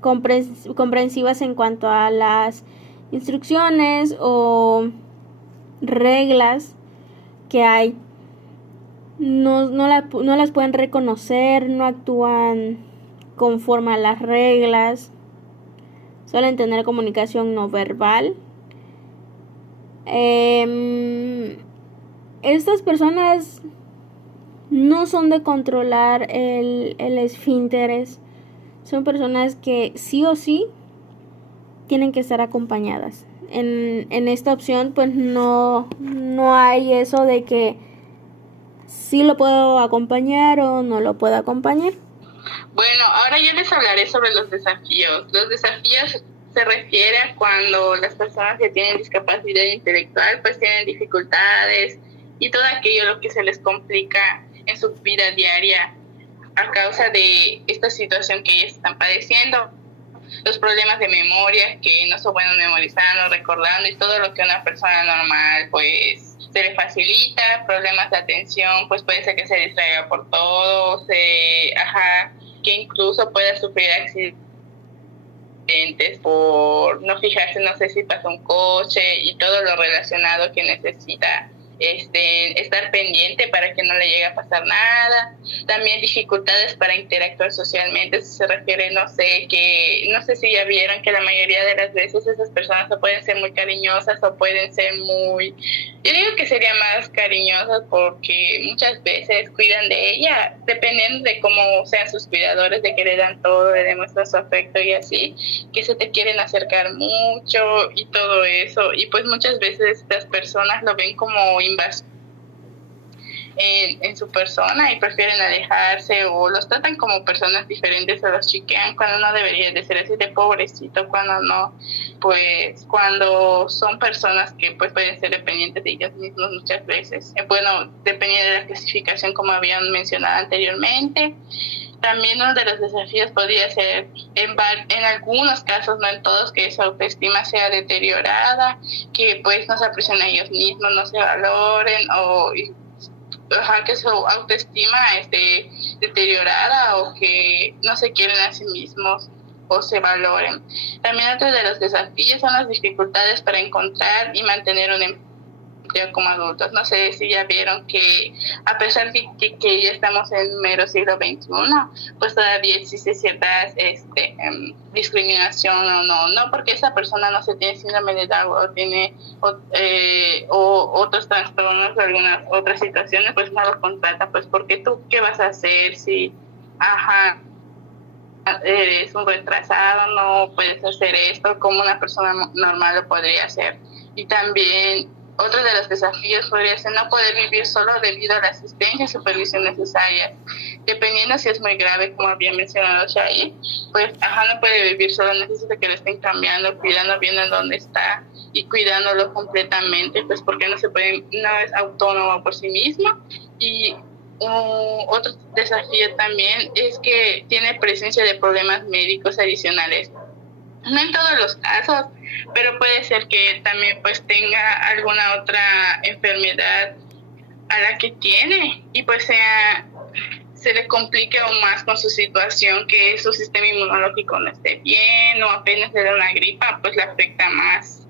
comprensivas en cuanto a las instrucciones o reglas que hay. No las pueden reconocer, no actúan conforme a las reglas, suelen tener comunicación no verbal. Estas personas no son de controlar el esfínteres, son personas que sí o sí tienen que estar acompañadas. En esta opción pues no hay eso de que sí lo puedo acompañar o no lo puedo acompañar. Bueno, ahora yo les hablaré sobre los desafíos. Los desafíos se refiere a cuando las personas que tienen discapacidad intelectual pues tienen dificultades y todo aquello lo que se les complica en su vida diaria a causa de esta situación que ellos están padeciendo. Los problemas de memoria, que no son buenos memorizando, recordando, y todo lo que a una persona normal pues se le facilita. Problemas de atención, pues puede ser que se distraiga por todo, que incluso pueda sufrir accidentes por no fijarse, no sé si pasa un coche y todo lo relacionado que necesita estar pendiente para que no le llegue a pasar nada. También dificultades para interactuar socialmente. Eso se refiere, no sé si ya vieron que la mayoría de las veces esas personas o pueden ser muy cariñosas o pueden ser muy, yo digo que serían más cariñosas porque muchas veces cuidan de ella, dependiendo de cómo sean sus cuidadores, de que le dan todo, le demuestran su afecto y así, que se te quieren acercar mucho y todo eso. Y pues muchas veces estas personas lo ven como invasión en su persona y prefieren alejarse o los tratan como personas diferentes o los chiquean cuando no debería de ser así de pobrecito, cuando no, pues cuando son personas que pues pueden ser dependientes de ellos mismos muchas veces. Bueno, dependiendo de la clasificación como habían mencionado anteriormente. También uno de los desafíos podría ser, en algunos casos, no en todos, que su autoestima sea deteriorada, que pues no se aprecien a ellos mismos, no se valoren, o que su autoestima esté deteriorada o que no se quieren a sí mismos o se valoren. También otro de los desafíos son las dificultades para encontrar y mantener un empleo como adultos. No sé si ya vieron que a pesar de que ya estamos en mero siglo XXI, pues todavía existe ciertas discriminación o no porque esa persona no se tiene síndrome de Down o tiene otros trastornos o algunas otras situaciones, pues no lo contrata, pues porque tú qué vas a hacer si eres un retrasado, no puedes hacer esto como una persona normal lo podría hacer. Y también otro de los desafíos podría ser no poder vivir solo debido a la asistencia y supervisión necesarias. Dependiendo si es muy grave, como había mencionado Shai, pues no puede vivir solo, necesita que lo estén cambiando, cuidando, viendo en dónde está y cuidándolo completamente, pues porque no es autónomo por sí mismo. Y otro desafío también es que tiene presencia de problemas médicos adicionales. No en todos los casos, pero puede ser que también pues tenga alguna otra enfermedad a la que tiene y pues se le complique aún más con su situación, que su sistema inmunológico no esté bien o apenas le da una gripa, pues le afecta más.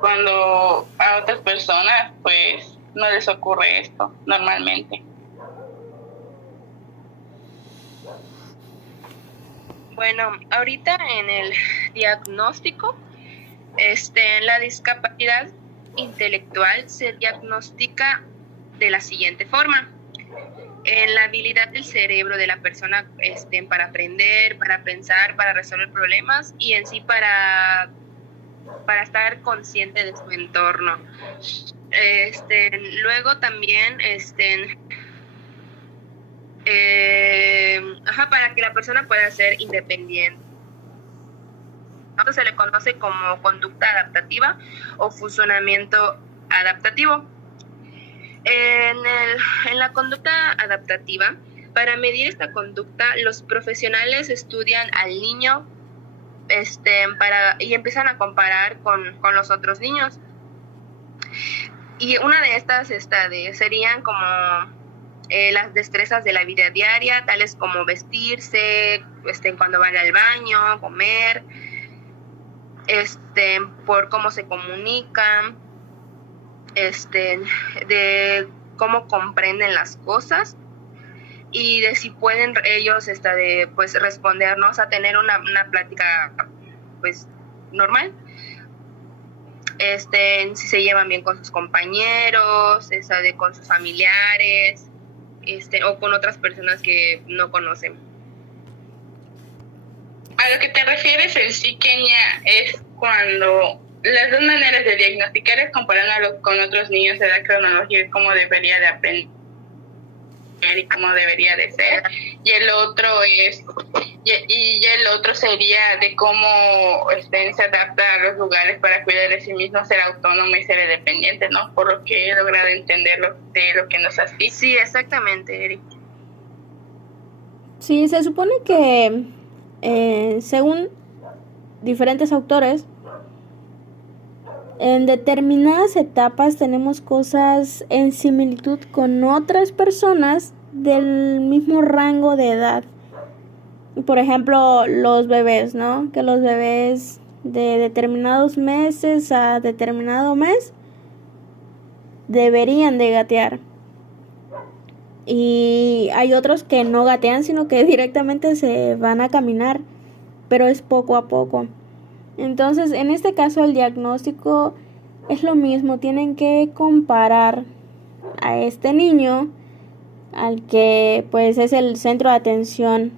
Cuando a otras personas pues no les ocurre esto normalmente. Bueno, ahorita en el diagnóstico, la discapacidad intelectual se diagnostica de la siguiente forma. En la habilidad del cerebro de la persona para aprender, para pensar, para resolver problemas y en sí para estar consciente de su entorno. Luego también para que la persona pueda ser independiente. Esto se le conoce como conducta adaptativa o funcionamiento adaptativo. En la conducta adaptativa, para medir esta conducta, los profesionales estudian al niño y empiezan a comparar con los otros niños. Y una de estas serían como las destrezas de la vida diaria, tales como vestirse, cuando vaya al baño, comer, por cómo se comunican, de cómo comprenden las cosas y de si pueden ellos pues respondernos a tener una plática pues normal, si se llevan bien con sus compañeros, con sus familiares, o con otras personas que no conocen. A lo que te refieres en sí, Kenia, es cuando las dos maneras de diagnosticar es comparándolo con otros niños de la cronología de cómo debería de aprender y cómo debería de ser, y el otro sería de cómo se adapta a los lugares para cuidar de sí mismo, ser autónomo y ser independiente, ¿no? Por lo que he logrado entender de lo que nos has dicho. Sí, exactamente, Eric. Sí, se supone que según diferentes autores, en determinadas etapas tenemos cosas en similitud con otras personas del mismo rango de edad. Por ejemplo, los bebés, ¿no? Que los bebés de determinados meses a determinado mes deberían de gatear. Y hay otros que no gatean, sino que directamente se van a caminar, pero es poco a poco. Entonces, en este caso, el diagnóstico es lo mismo. Tienen que comparar a este niño, al que pues es el centro de atención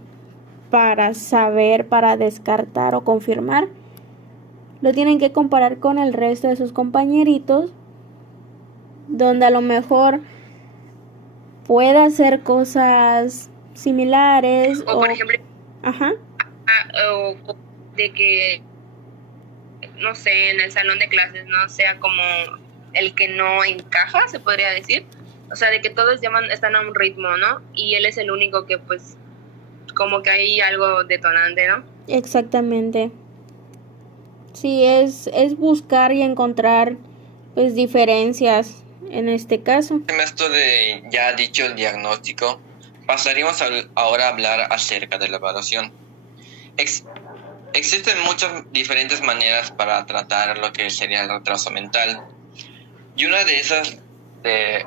para saber, para descartar o confirmar. Lo tienen que comparar con el resto de sus compañeritos, donde a lo mejor puede hacer cosas similares. O por ejemplo, o de que, no sé, en el salón de clases no sea como el que no encaja, se podría decir. O sea, de que todos están a un ritmo, ¿no? Y él es el único que, pues, como que hay algo detonante, ¿no? Exactamente. Sí, es buscar y encontrar, pues, diferencias en este caso. Esto de ya dicho el diagnóstico, pasaríamos ahora a hablar acerca de la evaluación. Existen muchas diferentes maneras para tratar lo que sería el retraso mental. Y una de esas, de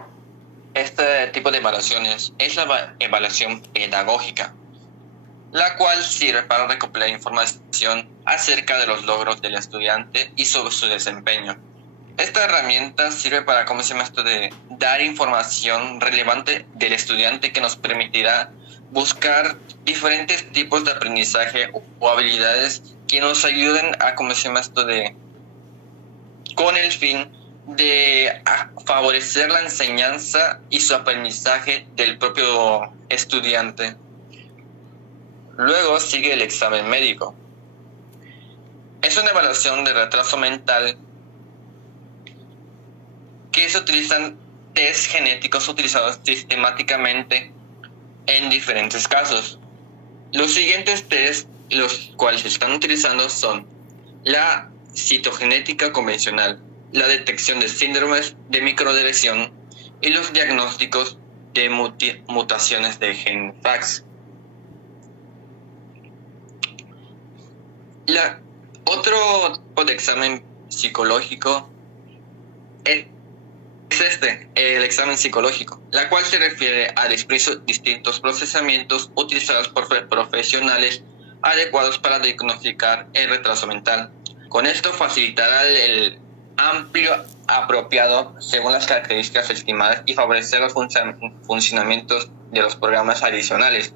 este tipo de evaluaciones, es la evaluación pedagógica, la cual sirve para recopilar información acerca de los logros del estudiante y sobre su desempeño. Esta herramienta sirve para, de dar información relevante del estudiante que nos permitirá buscar diferentes tipos de aprendizaje o habilidades que nos ayuden a, como se llama esto, con el fin de favorecer la enseñanza y su aprendizaje del propio estudiante. Luego sigue el examen médico. Es una evaluación de retraso mental que se utilizan test genéticos utilizados sistemáticamente en diferentes casos. Los siguientes test, los cuales se están utilizando, son la citogenética convencional, la detección de síndromes de microdeleción y los diagnósticos de mutaciones de gen FACS. Otro tipo de examen psicológico es el examen psicológico, la cual se refiere a distintos procesamientos utilizados por profesionales adecuados para diagnosticar el retraso mental. Con esto facilitará el amplio apropiado según las características estimadas y favorecer los funcionamientos de los programas adicionales.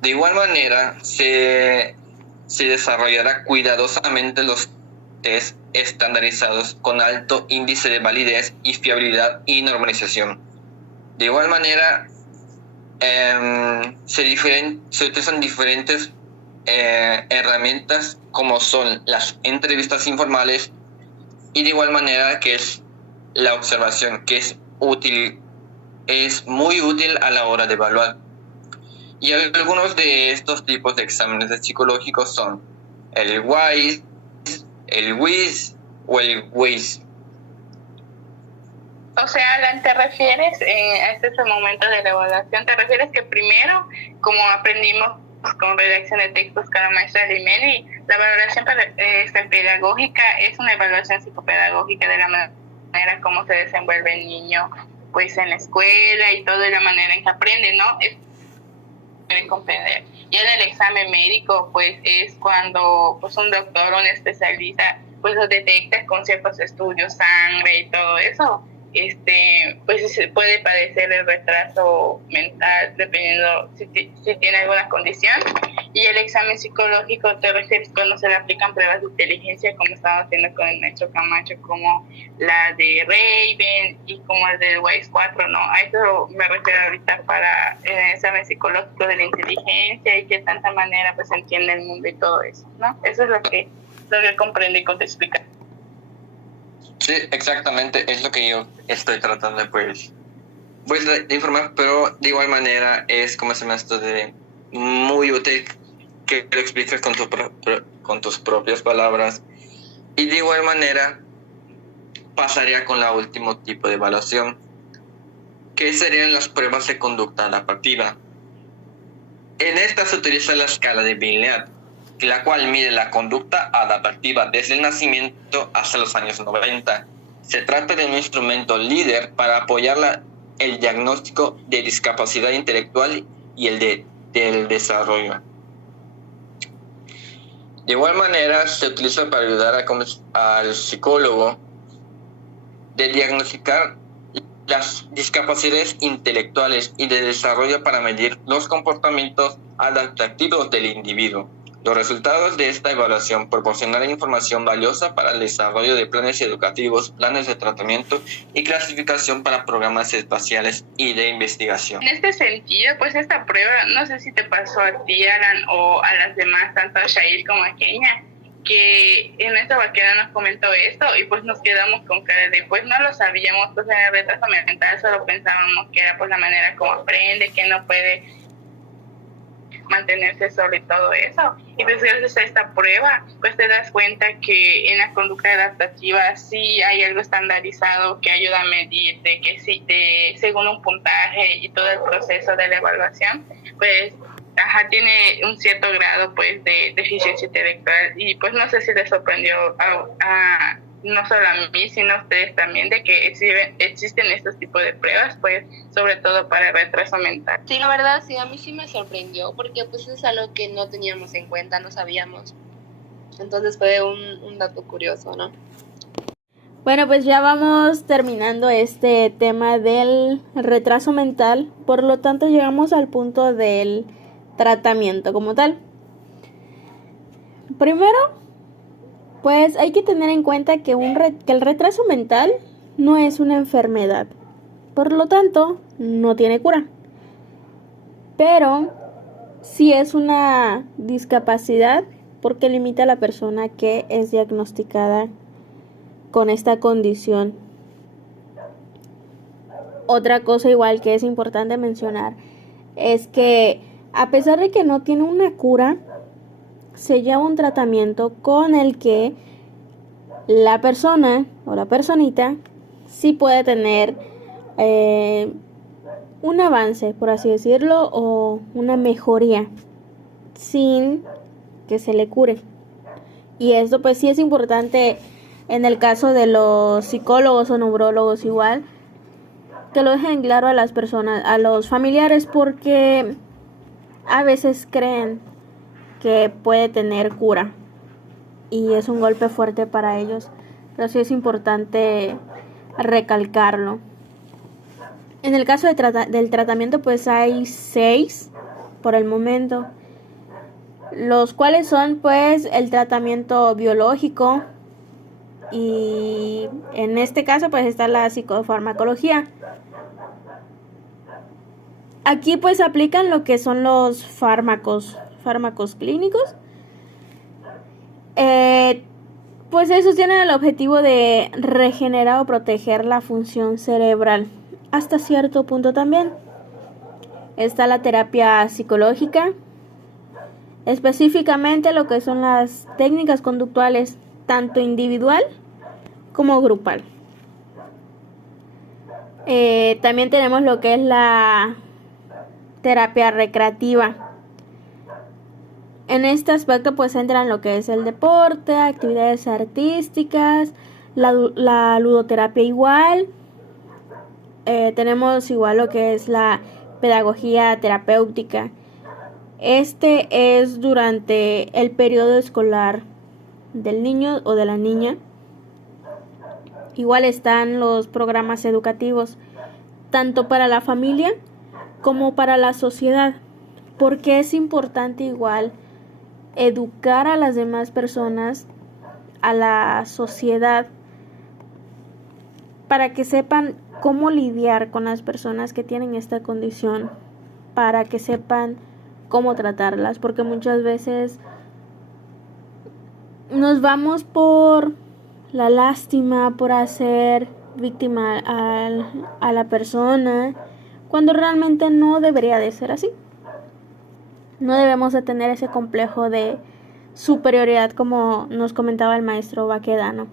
De igual manera, se desarrollará cuidadosamente los test estandarizados con alto índice de validez y fiabilidad y normalización. De igual manera, se utilizan diferentes herramientas como son las entrevistas informales y de igual manera que es la observación, que es muy útil a la hora de evaluar. Y algunos de estos tipos de exámenes psicológicos son el WISE, el WIS o el WIS. O sea, Alan, ¿te refieres a este momento de la evaluación? ¿Te refieres que primero, como aprendimos con redacción de textos con la maestra Limeli, la valoración pedagógica es una evaluación psicopedagógica de la manera como se desenvuelve el niño pues en la escuela y todo, de la manera en que aprende, ¿no? Pueden comprender. Y en el examen médico, pues es cuando pues un doctor o un especialista pues lo detecta con ciertos estudios, sangre y todo eso, pues se puede padecer el retraso mental dependiendo si tiene alguna condición. Y el examen psicológico te refieres cuando se le aplican pruebas de inteligencia, como estamos haciendo con el maestro Camacho, como la de Raven y como el del WISE 4, ¿no? A eso me refiero ahorita para el examen psicológico de la inteligencia y qué tanta manera pues entiende el mundo y todo eso, ¿no? Eso es lo que comprende y te explica. Sí, exactamente, es lo que yo estoy tratando de informar, pero de igual manera es como se me esto de muy útil que lo expliques con tus propias palabras. Y de igual manera pasaría con la último tipo de evaluación, que serían las pruebas de conducta adaptativa. En esta se utiliza la escala de Binet, la cual mide la conducta adaptativa desde el nacimiento hasta los años 90. Se trata de un instrumento líder para apoyar el diagnóstico de discapacidad intelectual y el del desarrollo. De igual manera, se utiliza para ayudar al psicólogo de diagnosticar las discapacidades intelectuales y de desarrollo para medir los comportamientos adaptativos del individuo. Los resultados de esta evaluación proporcionarán información valiosa para el desarrollo de planes educativos, planes de tratamiento y clasificación para programas espaciales y de investigación. En este sentido, pues esta prueba, no sé si te pasó a ti, Alan, o a las demás, tanto a Shair como a Kenia, que en nuestra vaquera nos comentó esto y pues nos quedamos con cara de pues no lo sabíamos, pues en el retraso mental solo pensábamos que era pues la manera como aprende, que no puede mantenerse solo y todo eso. Y pues gracias a esta prueba pues te das cuenta que en la conducta adaptativa sí hay algo estandarizado que ayuda a medir de que sí, según un puntaje y todo el proceso de la evaluación, pues tiene un cierto grado pues de deficiencia intelectual. Y pues no sé si les sorprendió a no solo a mí sino a ustedes también de que existen estos tipos de pruebas, pues sobre todo para el retraso mental. Sí, la verdad sí, a mí sí me sorprendió porque pues es algo que no teníamos en cuenta, no sabíamos. Entonces fue un dato curioso, ¿no? Bueno, pues ya vamos terminando este tema del retraso mental, por lo tanto llegamos al punto del tratamiento como tal. Primero, pues hay que tener en cuenta que el retraso mental no es una enfermedad, por lo tanto no tiene cura, pero sí es una discapacidad porque limita a la persona que es diagnosticada con esta condición. Otra cosa igual que es importante mencionar es que a pesar de que no tiene una cura, se lleva un tratamiento con el que la persona o la personita sí puede tener un avance, por así decirlo, o una mejoría sin que se le cure. Y esto pues sí es importante en el caso de los psicólogos o neurólogos igual, que lo dejen claro a las personas, a los familiares, porque a veces creen que puede tener cura y es un golpe fuerte para ellos, pero sí es importante recalcarlo. En el caso del tratamiento pues hay 6 por el momento, los cuales son pues el tratamiento biológico, y en este caso pues está la psicofarmacología. Aquí pues aplican lo que son los fármacos clínicos. Pues esos tienen el objetivo de regenerar o proteger la función cerebral hasta cierto punto también. Está la terapia psicológica, específicamente lo que son las técnicas conductuales, tanto individual como grupal. También tenemos lo que es la terapia recreativa. En este aspecto pues entran lo que es el deporte, actividades artísticas, la ludoterapia igual. Tenemos igual lo que es la pedagogía terapéutica. Este es durante el periodo escolar del niño o de la niña. Igual están los programas educativos, tanto para la familia como para la sociedad, porque es importante igual educar a las demás personas, a la sociedad, para que sepan cómo lidiar con las personas que tienen esta condición, para que sepan cómo tratarlas, porque muchas veces nos vamos por la lástima, por hacer víctima a la persona, cuando realmente no debería de ser así. No debemos de tener ese complejo de superioridad como nos comentaba el maestro Baquedano.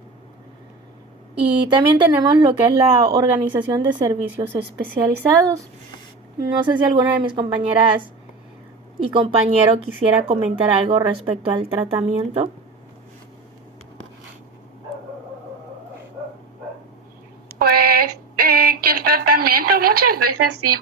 Y también tenemos lo que es la organización de servicios especializados. No sé si alguna de mis compañeras y compañero quisiera comentar algo respecto al tratamiento. Pues que el tratamiento muchas veces sí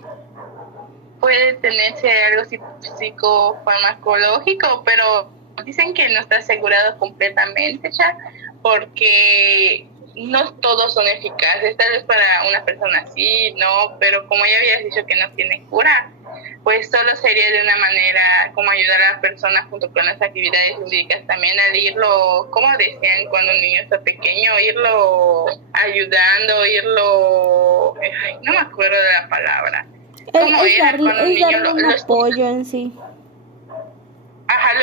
puede tenerse algo psicofarmacológico, pero dicen que no está asegurado completamente, ya, porque no todos son eficaces. Tal vez para una persona sí, no, pero como ya habías dicho que no tiene cura, pues solo sería de una manera como ayudar a la persona junto con las actividades lúdicas, también al irlo, como decían cuando un niño está pequeño, irlo ayudando, no me acuerdo de la palabra. Es darle un apoyo en sí. Ajá, lo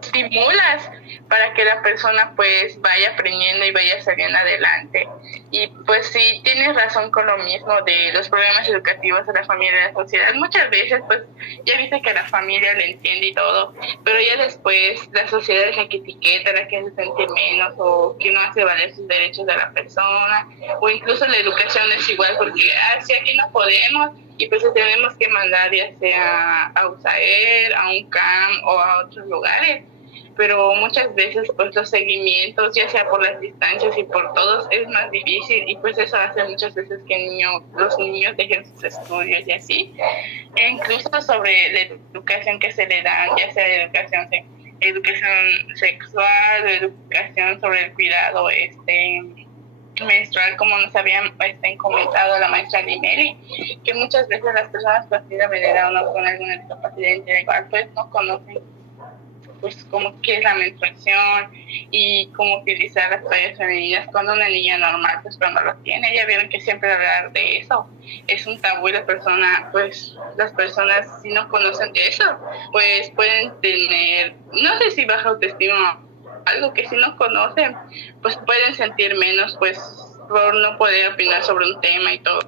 estimulas para que la persona pues vaya aprendiendo y vaya saliendo adelante. Y pues sí, tienes razón con lo mismo de los problemas educativos de la familia y de la sociedad. Muchas veces pues ya viste que la familia lo entiende y todo, pero ya después la sociedad es la que etiqueta, la que hace sentir menos o que no hace valer sus derechos de la persona, o incluso la educación es igual porque si aquí no podemos y pues tenemos que mandar ya sea a USAER, a un CAM o a otros lugares. Pero muchas veces pues los seguimientos, ya sea por las distancias y por todos, es más difícil, y pues eso hace muchas veces que los niños dejen sus estudios y así. E incluso sobre la educación que se le da, ya sea educación sexual, educación sobre el cuidado menstrual, como nos habían comentado la maestra Limeli, que muchas veces las personas con síndrome o con alguna discapacidad intelectual pues no conocen pues como qué es la menstruación y cómo utilizar las toallas femeninas cuando una niña normal pues cuando lo tiene. Ya vieron que siempre hablar de eso es un tabú y las personas si no conocen de eso pues pueden tener, no sé si baja autoestima, algo que si no conocen pues pueden sentir menos pues por no poder opinar sobre un tema y todo.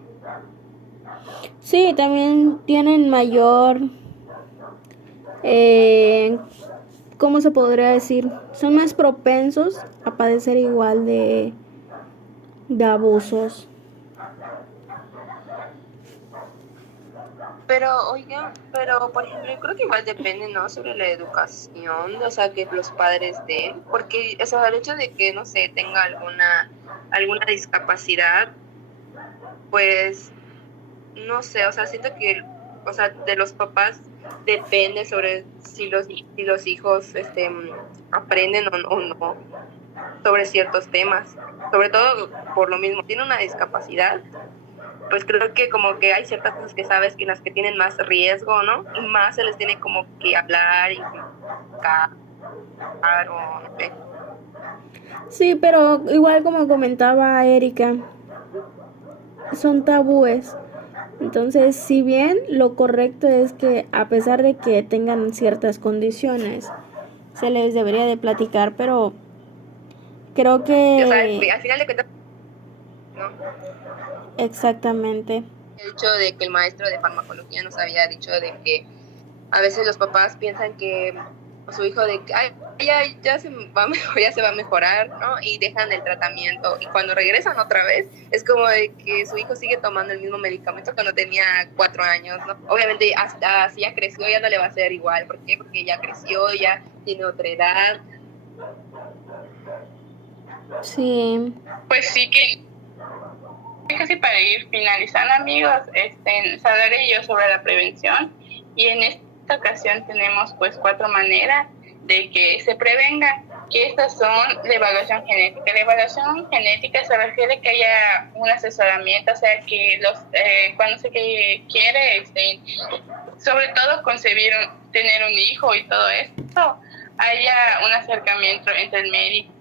Sí, también tienen mayor, ¿cómo se podría decir? Son más propensos a padecer igual de abusos. Pero, oigan, por ejemplo, yo creo que igual depende, ¿no? Sobre la educación, o sea, que los padres den, porque, o sea, el hecho de que, no sé, tenga alguna discapacidad, pues, no sé, o sea, siento que, o sea, de los papás depende sobre si los hijos, aprenden o no sobre ciertos temas, sobre todo por lo mismo, tiene una discapacidad, pues creo que como que hay ciertas cosas que sabes que las que tienen más riesgo, ¿no? Y más se les tiene como que hablar, inculcar, o no sé. Sí, pero igual como comentaba Erika, son tabúes. Entonces, si bien lo correcto es que a pesar de que tengan ciertas condiciones, se les debería de platicar, pero creo que... O sea, al final de cuentas, ¿no? Exactamente. El hecho de que el maestro de farmacología nos había dicho de que a veces los papás piensan que su hijo de que ya se va a mejorar, ¿no? Y dejan el tratamiento y cuando regresan otra vez es como de que su hijo sigue tomando el mismo medicamento cuando tenía 4 años, ¿no? Obviamente hasta si ya creció ya no le va a ser igual. ¿Por qué? Porque ya creció, ya tiene otra edad. Sí. Pues sí que casi para ir finalizando, amigos, hablaré yo sobre la prevención y en esta ocasión tenemos pues 4 maneras de que se prevenga, que estas son la evaluación genética. La evaluación genética se refiere a que haya un asesoramiento, o sea que cuando se quiere, sobre todo tener un hijo y todo esto, haya un acercamiento entre el médico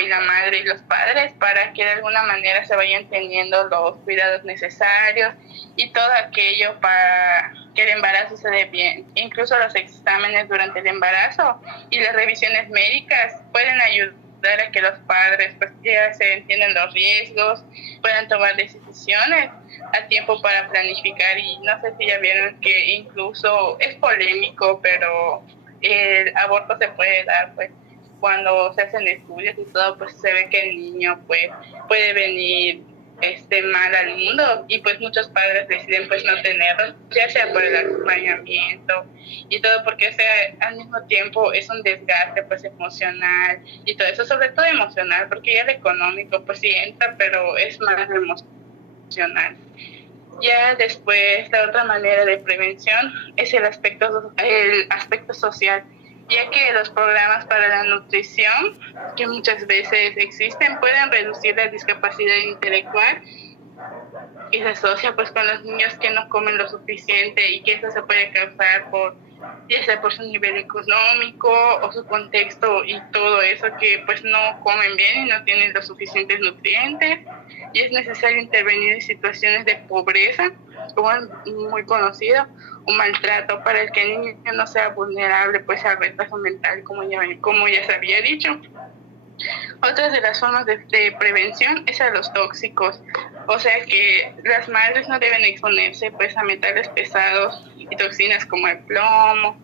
y la madre y los padres para que de alguna manera se vayan teniendo los cuidados necesarios y todo aquello para que el embarazo se dé bien. Incluso los exámenes durante el embarazo y las revisiones médicas pueden ayudar a que los padres pues ya se entiendan los riesgos, puedan tomar decisiones a tiempo para planificar. Y no sé si ya vieron que incluso es polémico, pero el aborto se puede dar pues cuando se hacen estudios y todo, pues se ve que el niño pues puede venir mal al mundo y pues muchos padres deciden pues no tenerlo, ya sea por el acompañamiento y todo, porque al mismo tiempo es un desgaste pues emocional y todo eso, sobre todo emocional, porque ya el económico pues sí entra, pero es más emocional. Ya después, la otra manera de prevención es el aspecto social, ya que los programas para la nutrición, que muchas veces existen, pueden reducir la discapacidad intelectual y se asocia pues con los niños que no comen lo suficiente y que eso se puede causar ya sea por su nivel económico o su contexto y todo eso, que pues no comen bien y no tienen los suficientes nutrientes, y es necesario intervenir en situaciones de pobreza, como es muy conocido, un maltrato para el que el niño no sea vulnerable pues al retraso mental, como ya se había dicho. Otra de las formas de prevención es a los tóxicos, o sea que las madres no deben exponerse pues a metales pesados y toxinas como el plomo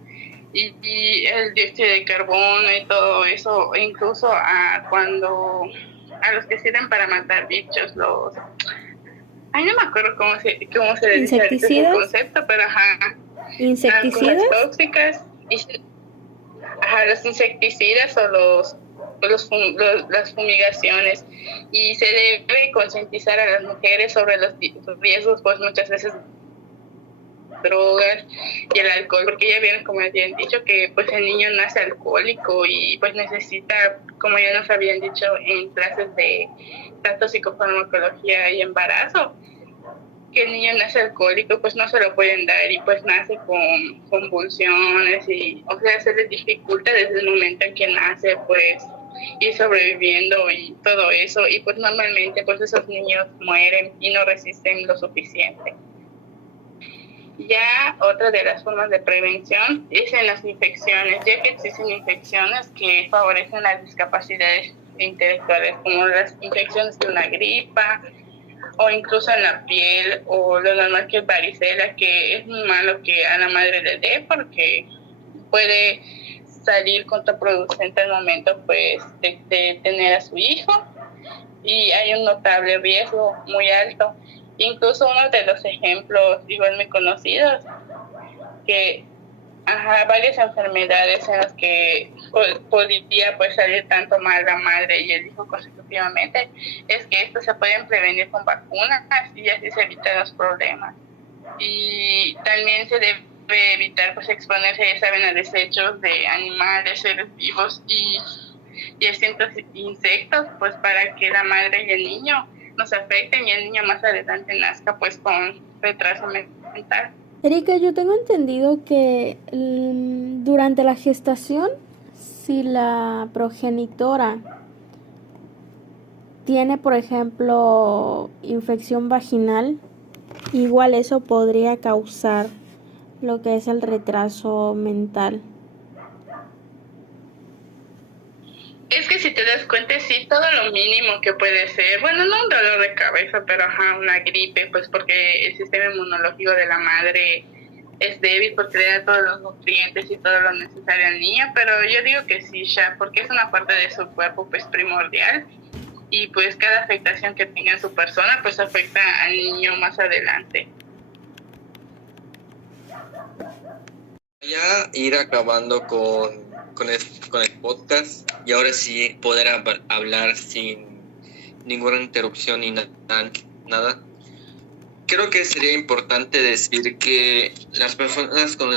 y el dióxido de carbono y todo eso, e incluso a los que sirven para matar bichos, no me acuerdo cómo se le dice ese concepto, pero ¿Insecticidas? Las tóxicas, los insecticidas o las fumigaciones, y se debe concientizar a las mujeres sobre los riesgos pues muchas veces drogas y el alcohol, porque ya vieron, como habían dicho, que pues el niño nace alcohólico y pues necesita, como ya nos habían dicho en clases de tanto psicofarmacología y embarazo, que el niño nace alcohólico, pues no se lo pueden dar y pues nace con convulsiones y, o sea, se les dificulta desde el momento en que nace, pues, ir sobreviviendo y todo eso, y pues normalmente pues esos niños mueren y no resisten lo suficiente. Ya otra de las formas de prevención es en las infecciones, ya que existen infecciones que favorecen las discapacidades intelectuales, como las infecciones de una gripa, o incluso en la piel, o lo normal que es varicela, que es muy malo que a la madre le dé porque puede salir contraproducente al momento pues de tener a su hijo, y hay un notable riesgo muy alto. Incluso uno de los ejemplos igual muy conocidos, que varias enfermedades en las que podría pues salir tanto mal la madre y el hijo consecutivamente, es que estos se pueden prevenir con vacunas y así se evitan los problemas. Y también se debe evitar pues exponerse, ya saben, a desechos de animales, seres vivos y distintos insectos, pues para que la madre y el niño no se afecten y el niño más adelante nazca pues con retraso mental. Erika, yo tengo entendido que durante la gestación, si la progenitora tiene, por ejemplo, infección vaginal, igual eso podría causar lo que es el retraso mental. Es que si te das cuenta, sí, todo lo mínimo que puede ser, bueno, no un dolor de cabeza, pero una gripe, pues porque el sistema inmunológico de la madre es débil, porque le da todos los nutrientes y todo lo necesario al niño, pero yo digo que sí, ya, porque es una parte de su cuerpo pues primordial, y pues cada afectación que tenga su persona pues afecta al niño más adelante. Ya ir acabando con el podcast, y ahora sí poder hablar sin ninguna interrupción ni nada. Creo que sería importante decir que las personas con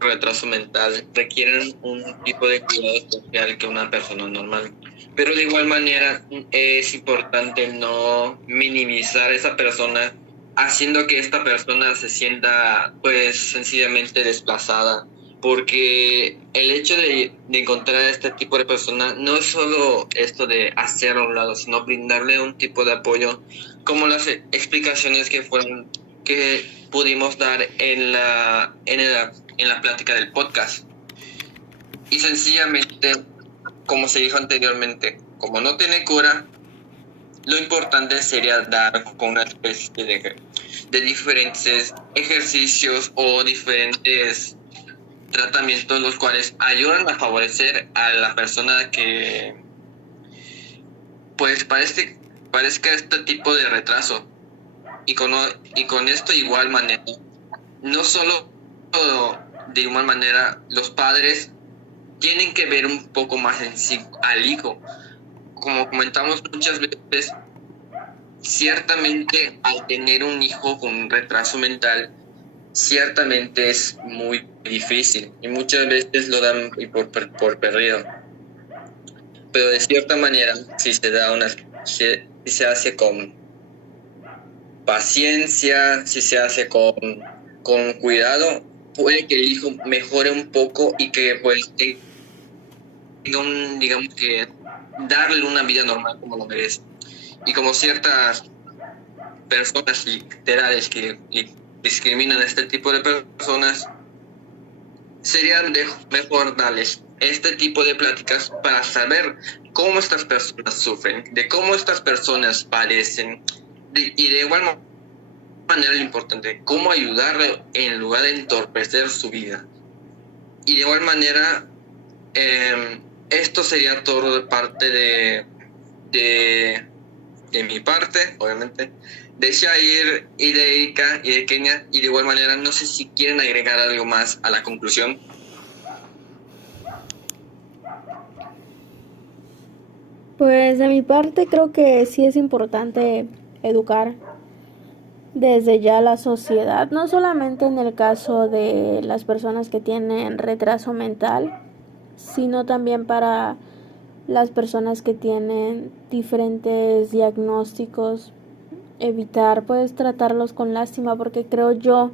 retraso mental requieren un tipo de cuidado especial que una persona normal, pero de igual manera es importante no minimizar a esa persona, haciendo que esta persona se sienta pues sencillamente desplazada, porque el hecho de encontrar a este tipo de persona no es solo esto de hacerlo a un lado, sino brindarle un tipo de apoyo, como las explicaciones que pudimos dar en la plática del podcast. Y sencillamente, como se dijo anteriormente, como no tiene cura, lo importante sería dar con una especie de diferentes ejercicios o diferentes tratamientos, los cuales ayudan a favorecer a la persona que pues parezca este tipo de retraso. Y con esto igual manera, no solo de igual manera, los padres tienen que ver un poco más en sí al hijo. Como comentamos muchas veces, ciertamente al tener un hijo con retraso mental, ciertamente es muy difícil y muchas veces lo dan por perdido. Pero de cierta manera, si se hace con paciencia, si se hace con cuidado, puede que el hijo mejore un poco y que pues tenga digamos que darle una vida normal como lo merece. Y como ciertas personas literales que discriminan a este tipo de personas, sería mejor darles este tipo de pláticas para saber cómo estas personas sufren, de cómo estas personas padecen, y de igual manera lo importante, cómo ayudarle en lugar de entorpecer su vida. Y de igual manera, esto sería todo de parte de mi parte, obviamente, de Shair y de Erika y de Kenia, y de igual manera no sé si quieren agregar algo más a la conclusión. Pues de mi parte creo que sí es importante educar desde ya la sociedad, no solamente en el caso de las personas que tienen retraso mental, sino también para las personas que tienen diferentes diagnósticos, evitar pues tratarlos con lástima, porque creo yo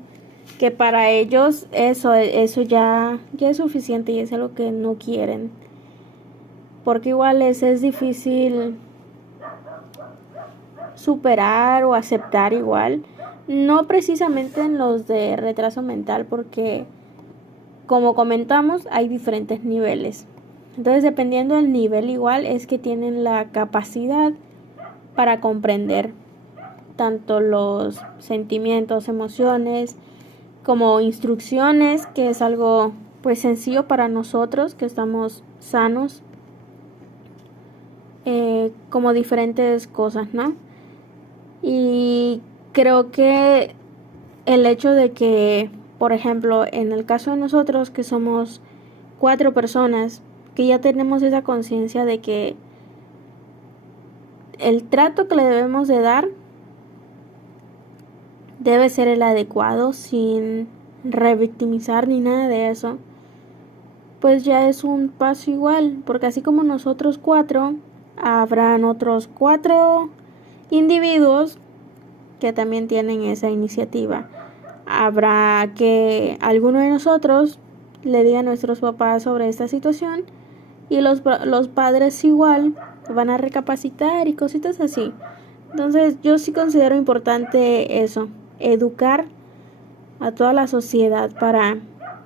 que para ellos eso ya es suficiente y es algo que no quieren, porque igual es difícil superar o aceptar igual, no precisamente en los de retraso mental, porque como comentamos hay diferentes niveles. Entonces, dependiendo del nivel igual es que tienen la capacidad para comprender tanto los sentimientos, emociones, como instrucciones, que es algo pues sencillo para nosotros que estamos sanos, como diferentes cosas, ¿no? Y creo que el hecho de que, por ejemplo, en el caso de nosotros que somos 4 personas, que ya tenemos esa conciencia de que el trato que le debemos de dar debe ser el adecuado, sin revictimizar ni nada de eso, pues ya es un paso igual, porque así como nosotros 4, habrán otros 4 individuos que también tienen esa iniciativa. Habrá que alguno de nosotros le diga a nuestros papás sobre esta situación y los padres igual van a recapacitar y cositas así. Entonces yo sí considero importante eso, educar a toda la sociedad para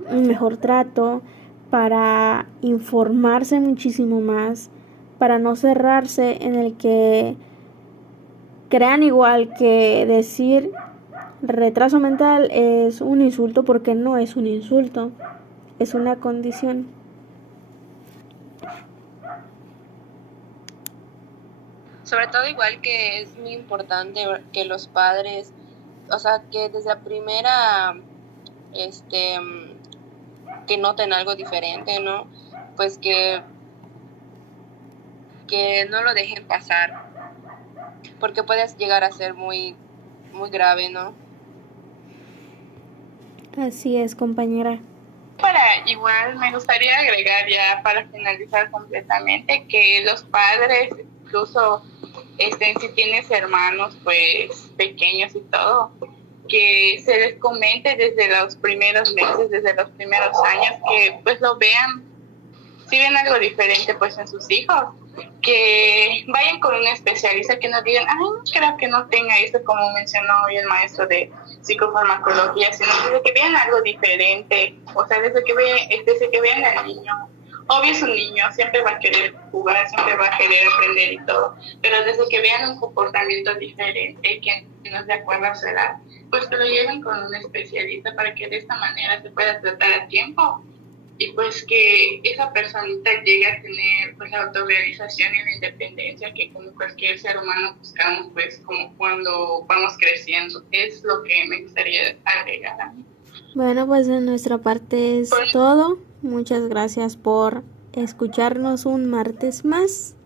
un mejor trato, para informarse muchísimo más, para no cerrarse en el que crean igual que decir retraso mental es un insulto, porque no es un insulto, es una condición. Sobre todo igual que es muy importante que los padres, o sea, que desde la primera, que noten algo diferente, ¿no? Pues que no lo dejen pasar, porque puede llegar a ser muy, muy grave, ¿no? Así es, compañera. Para igual me gustaría agregar ya para finalizar completamente que los padres, incluso si tienes hermanos pues pequeños y todo, que se les comente desde los primeros meses, desde los primeros años, que pues lo vean, si ven algo diferente pues en sus hijos, que vayan con un especialista, que no digan, ay, creo que no tenga esto, como mencionó hoy el maestro de psicofarmacología, sino desde que vean algo diferente, o sea, desde que vean al niño. Obvio es un niño, siempre va a querer jugar, siempre va a querer aprender y todo, pero desde que vean un comportamiento diferente, que no es de acuerdo a su edad, pues que lo lleven con un especialista para que de esta manera se pueda tratar a tiempo y pues que esa personita llegue a tener pues la autorrealización y la independencia que como cualquier ser humano buscamos pues como cuando vamos creciendo. Es lo que me gustaría agregar a mí. Bueno, pues de nuestra parte es todo. Muchas gracias por escucharnos un martes más.